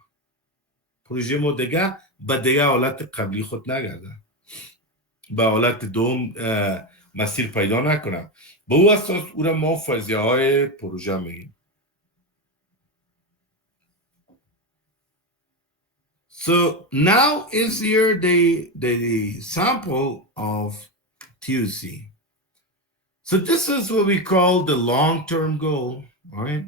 پروژه ما دیگه به دیگه حالت قبلی خود نگرده، به حالت دوم مسیر پیدا نکنه. به او اساس او را ما فرضیه های پروژه میگیم. So now is here the sample of TUC. So this is what we call the long-term goal, right?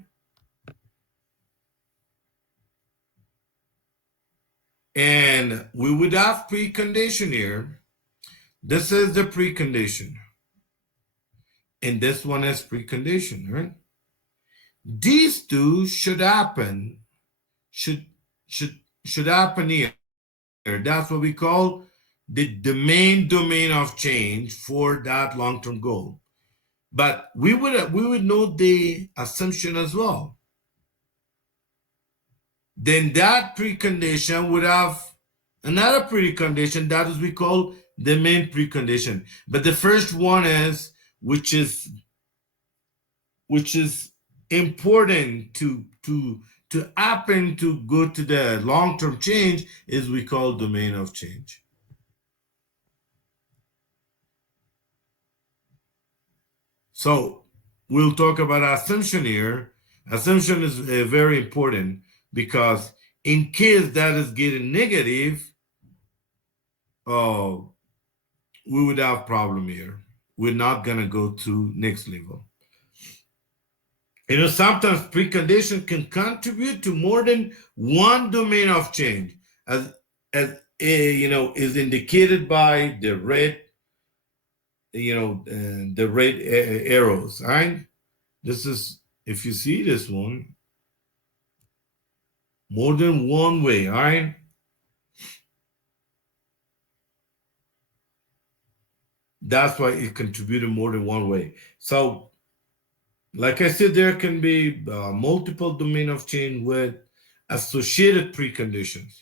And we would have precondition here. This is the precondition. And this one is precondition, right? These two should happen, should happen here. That's what we call the main domain of change for that long-term goal. But we would know the assumption as well. Then that precondition would have another precondition that is we call the main precondition. But the first one is which is important to happen to go to the long-term change is we call domain of change. So we'll talk about assumption here. Assumption is very important because in case that is getting negative, we would have problem here. We're not gonna go to next level. You know, sometimes precondition can contribute to more than one domain of change, as you know, is indicated by the red, the red arrows. Right? This is, if you see this one, more than one way. Right? That's why it contributed more than one way. So, like I said, there can be multiple domain of change with associated preconditions.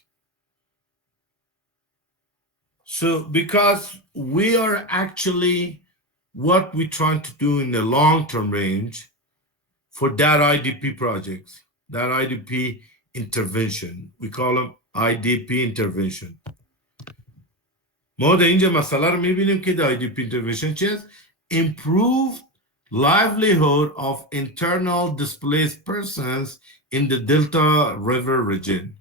So because we are actually what we're trying to do in the long-term range for that IDP projects, that IDP intervention, we call them IDP intervention. ما در اینجا مسئله رو میبینیم که the IDP intervention چیست؟ Improve livelihood of internal displaced persons in the Delta River region.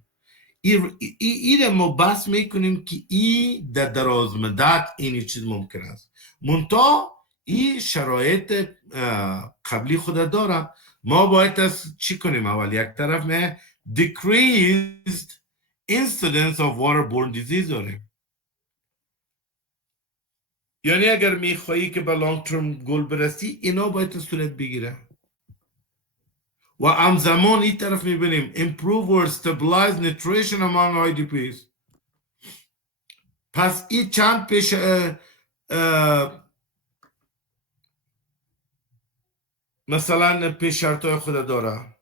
این ما بحث میکنیم که این در دراز مدت این چیز ممکن است منتها این شرایط قبلی خود داره ما باید از چی کنیم اول یک طرف میں decreased incidence of waterborne disease داریم یعنی اگر میخوایی که به لانگ ترم گل برسی اینا باید صورت بگیره و همزمان این طرف میبینیم improve or stabilize nutrition among IDPs پس این چند پیش مثلا پیش شرطای خود داره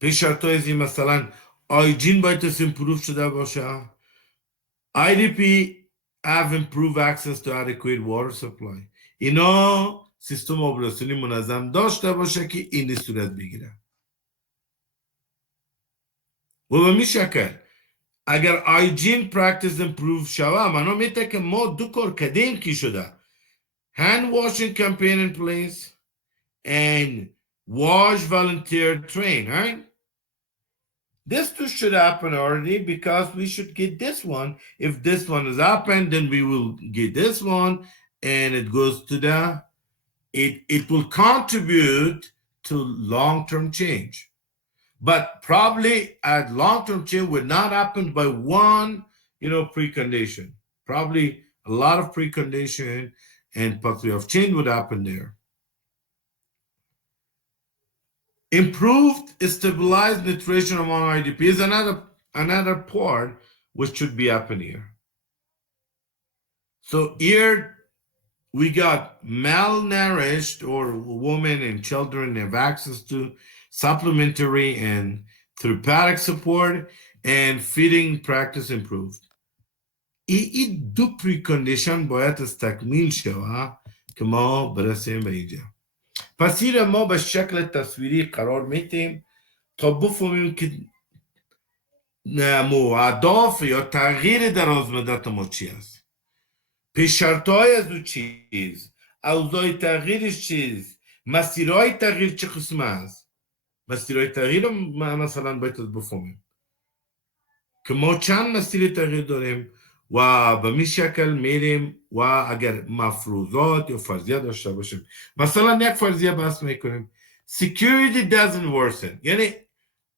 پیش شرطای زی مثلا آیجین باید improve شده باشه IDP have improved access to adequate water supply اینا سیستم آبرسونی منظم داشته باشه که این صورت بگیره و به می شکل اگر آیجین پرکتیس امپروو شوه منا میته که ما دو کار کدیم کی شده hand washing campaign in place and wash volunteer train right this two should happen already because we should get this one if this one has happened then we will get this one and it goes to the it will contribute to long-term change. But probably at long-term change would not happen by one, precondition. Probably a lot of precondition and pathway of change would happen there. Improved stabilized nutrition among IDP is another part which should be happening here. So here we got malnourished or women and children have access to supplementary and therapeutic support and feeding practice improved. این دو precondition باید تکمیل شود که ما برسیم به اینجا. پس این ما به شکل تصویری قرار میتیم تا بفهمیم که اهداف یا تغییر دراز مدت ما چی است. پیش شرطهای از دو چیز اوضاع تغییرش چیز مسیرهای تغییر چه قسم است مسیرهای تغییر مثلا باید بفهمیم که ما چند مسیر تغییر داریم و به می شکل میریم و اگر مفروضات یا فرضیه داشته باشیم مثلا یک فرضیه بحث میکنیم security doesn't worsen یعنی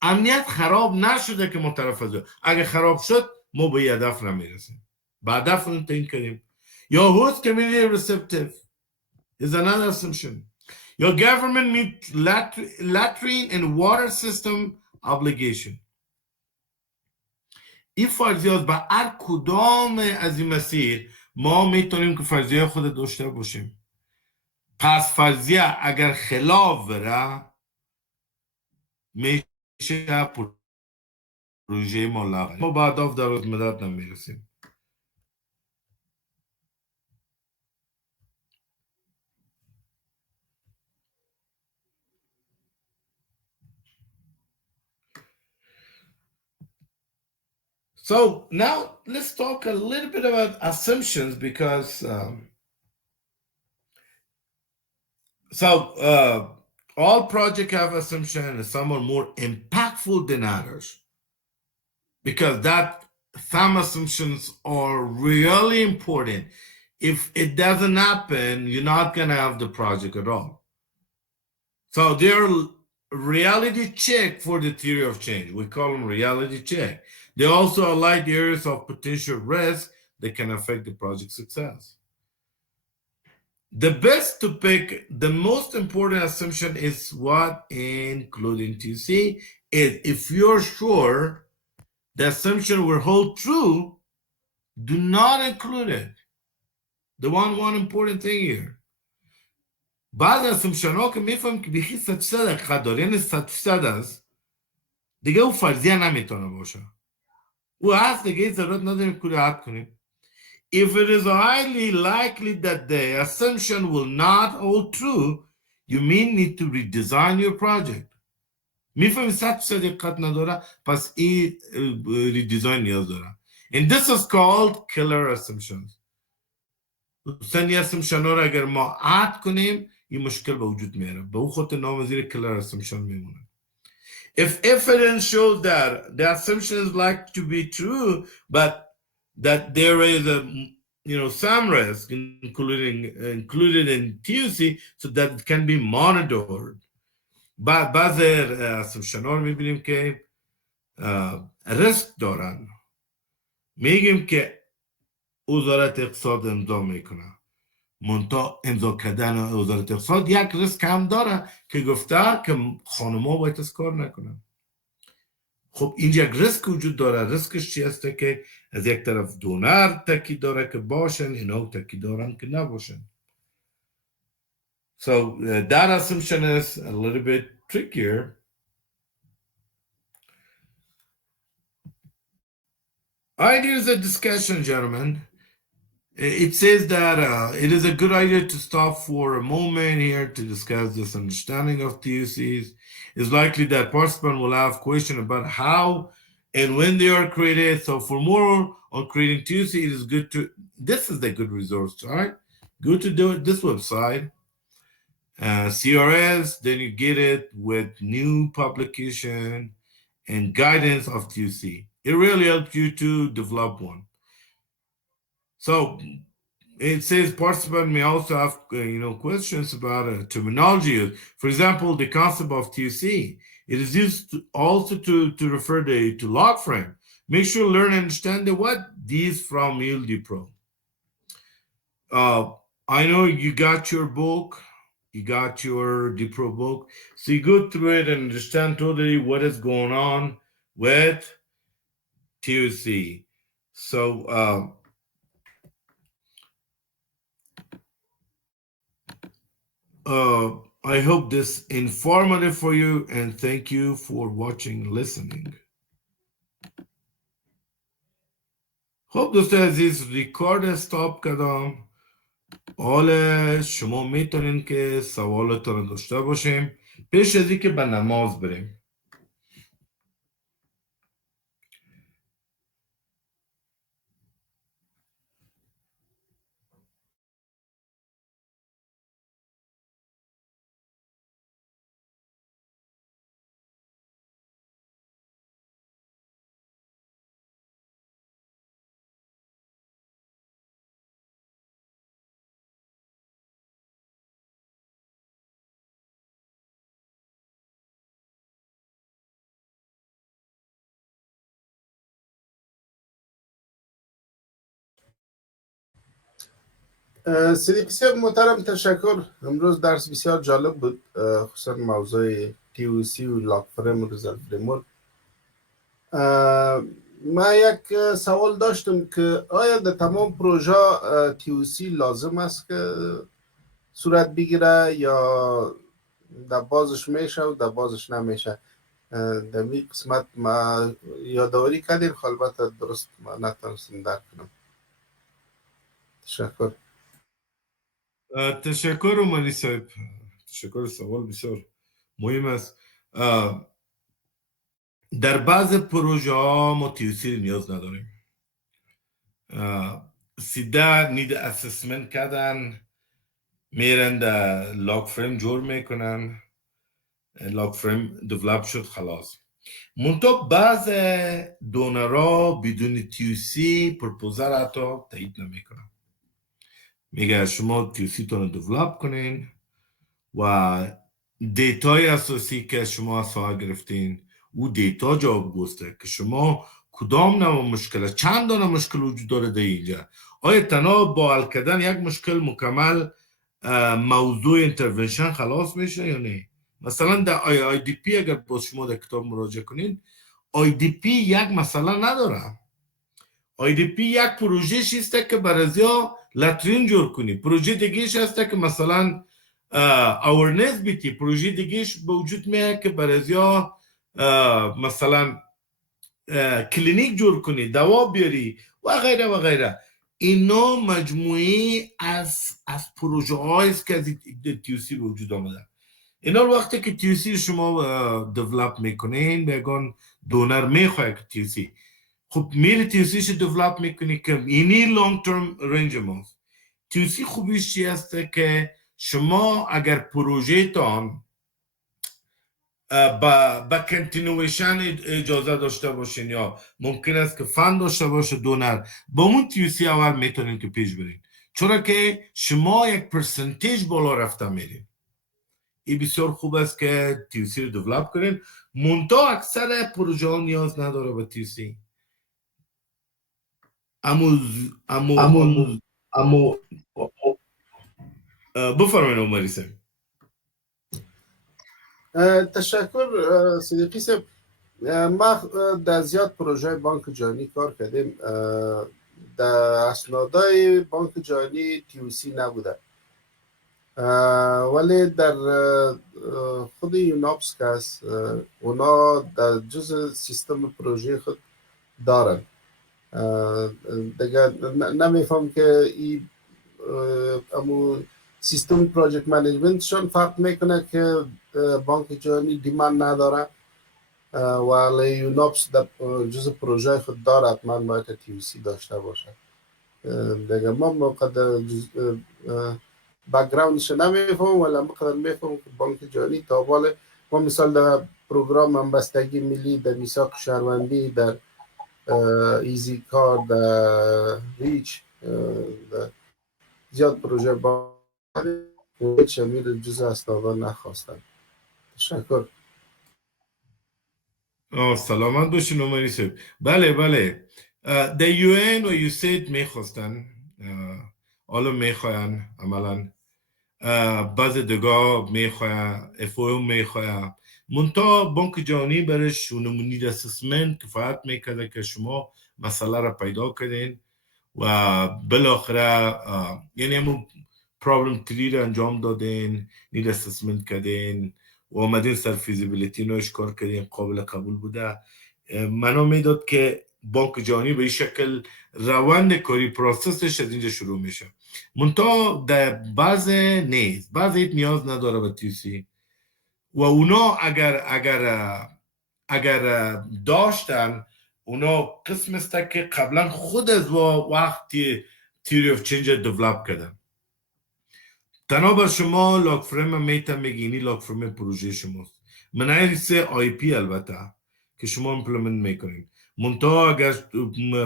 امنیت خراب نشده که ما طرف از اگر خراب شد ما به هدف نمیرسیم به هدف رو تعیین کنیم Your host community receptive is another assumption. Your government meets latrine and water system obligation. این فرضیات با هر کدام از این مسیر ما میتونیم که فرضیه خود داشته باشیم. پس فرضیه اگر خلاف بره میشه پروژه ما لغو. ما بعد اف دراز مدت نمیرسیم. So now let's talk a little bit about assumptions because all projects have assumptions and some are more impactful than others because some assumptions are really important. If it doesn't happen, you're not going to have the project at all. So they're reality check for the theory of change. We call them reality check. They also highlight areas of potential risk that can affect the project success. The best to pick, the most important assumption is what, including TC, is if you're sure the assumption will hold true, do not include it. The one important thing here. بعض assumption ها که میفهم که بیخی 100% حقیقت داره یعنی 100% است دیگه اون فرضیه نمیتونه باشه او هست دیگه ضرورت نداریم که رعایت کنیم. If it is highly likely that the assumption will not hold true, you may need to redesign your project. میفهمی 100% دقت نداره پس این ریدیزاین نیاز داره. And this is called killer assumptions. سنی assumption ها رو اگر ما عد کنیم این مشکل به وجود میاره. به اون خاطر نام زیر killer assumption میمونه. If evidence shows that the assumption is likely to be true, but that there is a some risk included in TUC, so that it can be monitored. بعض assumption ها رو میبینیم که ریسک دارن، میگیم که وزارت اقتصاد امضا میکنه، منتها امضا کردن وزارت اقتصاد یک ریسک هم داره که گفته که خانم‌ها باید از کار نکنن. خب اینجا یک ریسک وجود داره. ریسکش چی هسته؟ که از یک طرف دونر تکی داره که باشن، اینا تکی دارن که نباشن. So that assumption is a little bit trickier. All right, here's a discussion, gentlemen. It says that it is a good idea to stop for a moment here to discuss this understanding of TUCs. It's likely that participants will have questions about how and when they are created. So for more on creating TUC, it is good to, this is the good resource, all right? Go to this website, CRS, then you get it with new publication and guidance of TUC. It really helps you to develop one. So it says participants may also have questions about terminology. For example, the concept of TUC. It is used also to refer to log frame. Make sure to learn and understand what these from ELD Pro. I know you got your book, you got your DPro book, so you go through it and understand totally what is going on with TUC. So I hope this informative for you, and thank you for watching and listening. خب دوستان عزیز ریکارد استاپ کردم. حالا شما میتونین که سوالتون رو داشته باشیم پیش از اینکه به نماز بریم. سیدی بسیار محترم، تشکر. امروز درس بسیار جالب بود، خصوصا موضوع TUC و لاک فریم و ریزالت فریمورک. ما یک سوال داشتم که آیا در تمام پروژه TUC لازم است که صورت بگیره یا در بازش میشه و در بازش نمیشه؟ در می قسمت ما یادآوری کردین، البته درست ما نتونستم درک کنم. تشکر. تشکر اومانی صاحب، تشکر. سوال بسیار مهم است. در بعض پروژه ها ما TUC نیاز نداریم. سیده نید اسسمنت کردن، میرن در لاک فریم جور میکنن، لاک فریم دیولپ شد خلاص. منطقه بعض دونرها بدون TUC پروپوزر حتی تایید نمیکنن. میگه شما TUC تون رو دیولپ کنین و دیتای اساسی که شما از ساعت گرفتین او دیتا جواب گسته که شما کدام نوع مشکل، چند دانه مشکل وجود داره در اینجا. آیا تنها با حل کردن یک مشکل مکمل موضوع اینترونشن خلاص میشه یا نه؟ مثلا در IDP اگر با شما در کتاب مراجعه کنین، IDP یک مسئله نداره. IDP یک پروژه شیسته که برازیا لاترین جور کنی، پروژه دیگهش هسته که مثلا اورنس بیتی، پروژه دیگهش به وجود میاد که برازیا مثلا کلینیک جور کنی، دوا بیاری و غیره و غیره. اینا مجموعی از پروژه هاییست که از TUC به وجود آمده. اینا وقتی که TUC شما دیولپ میکنین بگن دونر میخواه که TUC، خب میری TUC شو دیولپ میکنی که اینی لانگ ترم رنج ماست. TUC خوبیش چی هسته که شما اگر پروژه تان با کنتینویشن اجازه داشته باشین یا ممکن است که فند داشته باشه دونر با اون تیوسی اول میتونین که پیش برین چرا که شما یک پرسنتیج بالا رفته میرین این بسیار خوب است که تیوسی رو دیولپ کنین منتها اکثر پروژه ها نیاز نداره به تیوسی امو بفرمایید عمری صاحب تشکر صدیقی صاحب ما در زیاد پروژه بانک جهانی کار کردیم در اسنادای بانک جهانی تیوسی نبوده ولی در خود یوناپس که است اونا در جز سیستم پروژه خود دارن دیگه نمیفهم که این امو سیستم پروژکت منیجمنتشون فرق میکنه که بانک جهانی دیمان نداره ولی یوناپس در جز پروژه خود داره حتما باید تیوسی داشته باشه دیگه ما مقدر بکگراندش نمیفهم ولی مقدر میفهم که بانک جهانی تا حالا ما مثال در پروگرام همبستگی ملی در میثاق شهروندی در ایزی کار در ریچ در زیاد پروژه بانک شامل جزء اسنادا نخواستن تشکر سلامت باشین عمری صاحب بله در یو این و یوسید میخواستن حالا میخواین عملا بعض دگاه میخواین افو میخواین منتها بانک جهانی برش نمونید اسسمنت کفایت میکرده که شما مسئله را پیدا کردین و بالاخره یعنی همون پرابلم تری را انجام دادین نید اسسمنت کردین و آمدین سر فیزیبیلیتی نوش کار کردین قابل قبول بوده منو میداد که بانک جهانی به این شکل روند کاری پروسسش از اینجا شروع میشه منتها در بعض نیاز نداره به تیوسی و اونا اگر داشتن اونا قسم است که قبلا خود از وقتی تیوری اف چینج دیولپ کردن تنها بر شما لاک فریم میتم میگینی لاک فریم پروژه شماست منعیس آی پی البته که شما امپلمنت میکنین منتها اگر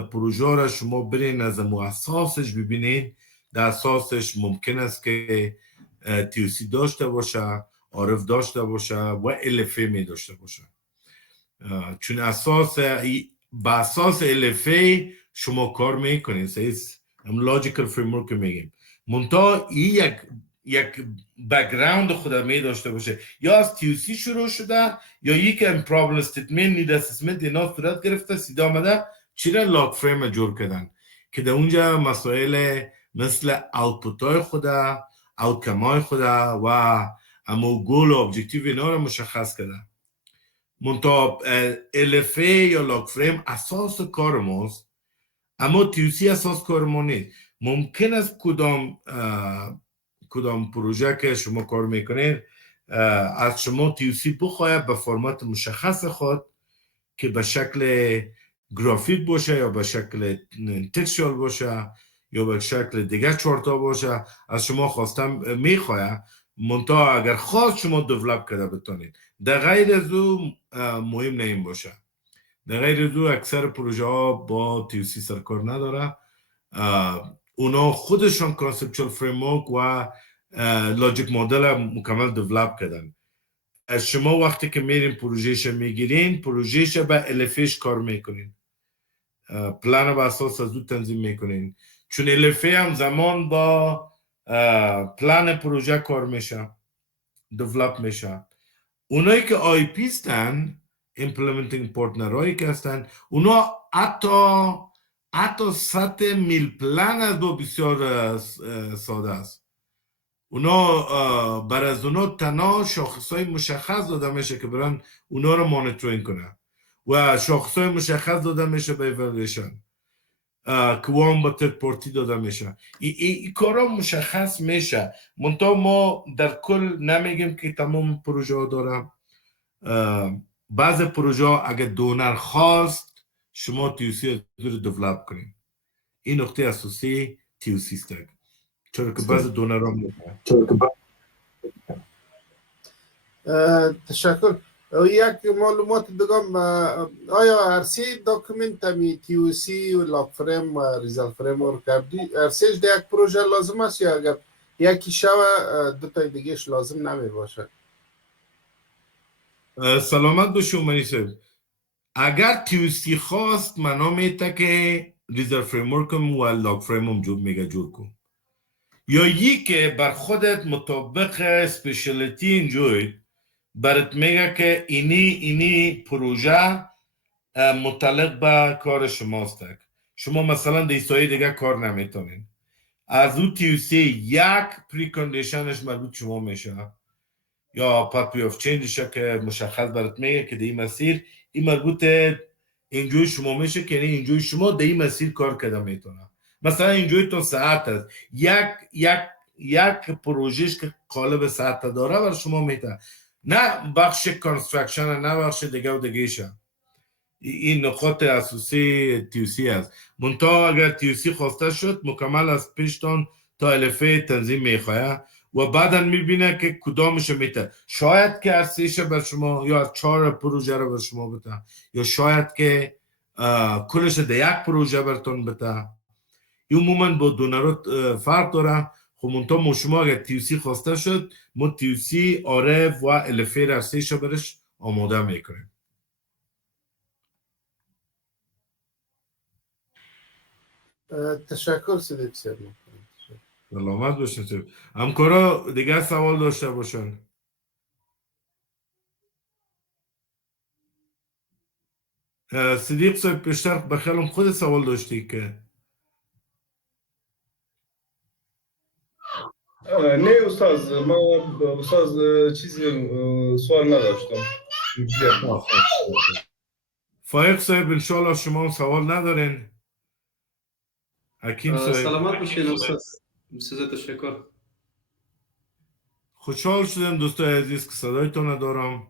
پروژه را شما برین از اساسش ببینین در اساسش ممکن است که تیوسی داشته باشه عارف داشته باشه و LFA می داشته باشه چون با اساس LFA شما کار میکنین سیز هم لاجیکل فریمورک میگیم منتها این یک بکگراند خود می داشته باشه یا از تیوسی شروع شده یا یک پرابلم استیتمنت نید اسسمنت اینا صورت گرفته سیده آمده چرا لاک فریم جور کردن که در اونجا مسائل مثل اوتپوت های خود اوتکم های خود و اما گول و ابجکتیو اینا رو مشخص کردن منتها LFA یا لاک فریم اساس کار ماست اما تیوسی اساس کار ما نیست ممکن است کدام پروژه که شما کار میکنید از شما تیوسی بخواهد به فرمت مشخص خود که به شکل گرافیک باشه یا به شکل تکستوال باشه یا به شکل دیگه چارتا باشه از شما خواستم میخواهد منتها اگر خواست شما دیولپ کرده بتونید در غیر از او مهم نیم باشه در غیر از او اکثر پروژه ها با تیوسی سرکار نداره اونا خودشان کانسپچوال فریمورک و لاجیک مدل مکمل دیولپ کردن از شما وقتی که میرین پروژهش میگیرین پروژهش به LFAش کار میکنین پلان به اساس از او تنظیم میکنین چون LFA هم زمان با پلان پروژه کار میشه دیولپ میشه اونایی که آی پی استن implementing partner هایی که هستن اونا حتی سطح میل پلان از دو بسیار ساده است اونا بر از اونا تنها شاخص های مشخص داده میشه که برن اونا رو مانیتورینگ کنن و شاخص های مشخص داده میشه به ایوالویشن که وام با ترد پارتی داده میشه این کارا مشخص میشه منتها ما در کل نمیگیم که تمام پروژه ها دارم بعض پروژه ها اگر دونر خواست شما تیوسی رو دیولپ کنید این نقطه اساسی تیوسی است چرا که بعض دونر هم تشکر یک معلومات دیگه آیا عرصه داکومنت می تی او سی و لاک فریم و ریزال فریم ورک عرصهش در یک پروژه لازم است یا اگر یکی شوه دو تا دیگهش لازم نمی باشه؟ سلامت باشه اومنی صاحب. اگر تیوسی خواست منا میته که ریزر فریمورکم و لاک فریمم میگه جور کن، یا که بر خودت مطابق اسپیشالیتی اینجوی برات میگه که اینی پروژه متعلق به کار شماست. شما مثلا دیسایی دیگه کار نمیتونین، از او تیوسی یک پریکاندیشنش مربوط شما میشه یا پاپی آف چینجشه که مشخص برات میگه که دی مسیر این مربوط اینجوی شما میشه که اینجوی شما دی مسیر کار کرده میتونه. مثلا اینجوی تو ساعت هست، یک پروژهش که قالب ساعت داره بر شما میته، نه بخش کانسترکشن، نه بخش دیگه و دیگه شه. این نقاط اساسی تیوسی است. منتها اگر تیوسی خواسته شد مکمل از پیشتان تا الفه تنظیم میخواه و بعدا میبینه که کدامش میته. شاید که از سیشه بر شما یا از 4 پروژه رو بر شما بته، یا شاید که کلش ده یک پروژه برتون بته. این عموما با دونرات فرق داره. خب منتها شما اگر تیوسی خواسته شد ما تیوسی آره و الفه را سیشه برش آماده میکنیم. تشکر سیدی بسیار سلامت باشین. همکارا دیگه سوال داشته باشن. صدیق صاحب پیشتر بخیالم خود سوال داشتی که نه استاد، ما استاد چیزی سوال نداشتم. فایق صاحب انشالله شما هم سوال ندارین. حکیم صاحب سلامت باشین استاد. بسیار تشکر. خوشحال شدم دوستای عزیز که صدایتون ندارم.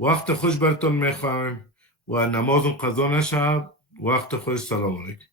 وقت خوش براتون میخوایم و نمازم قضا نشه. وقت خوش. سلام علیکم.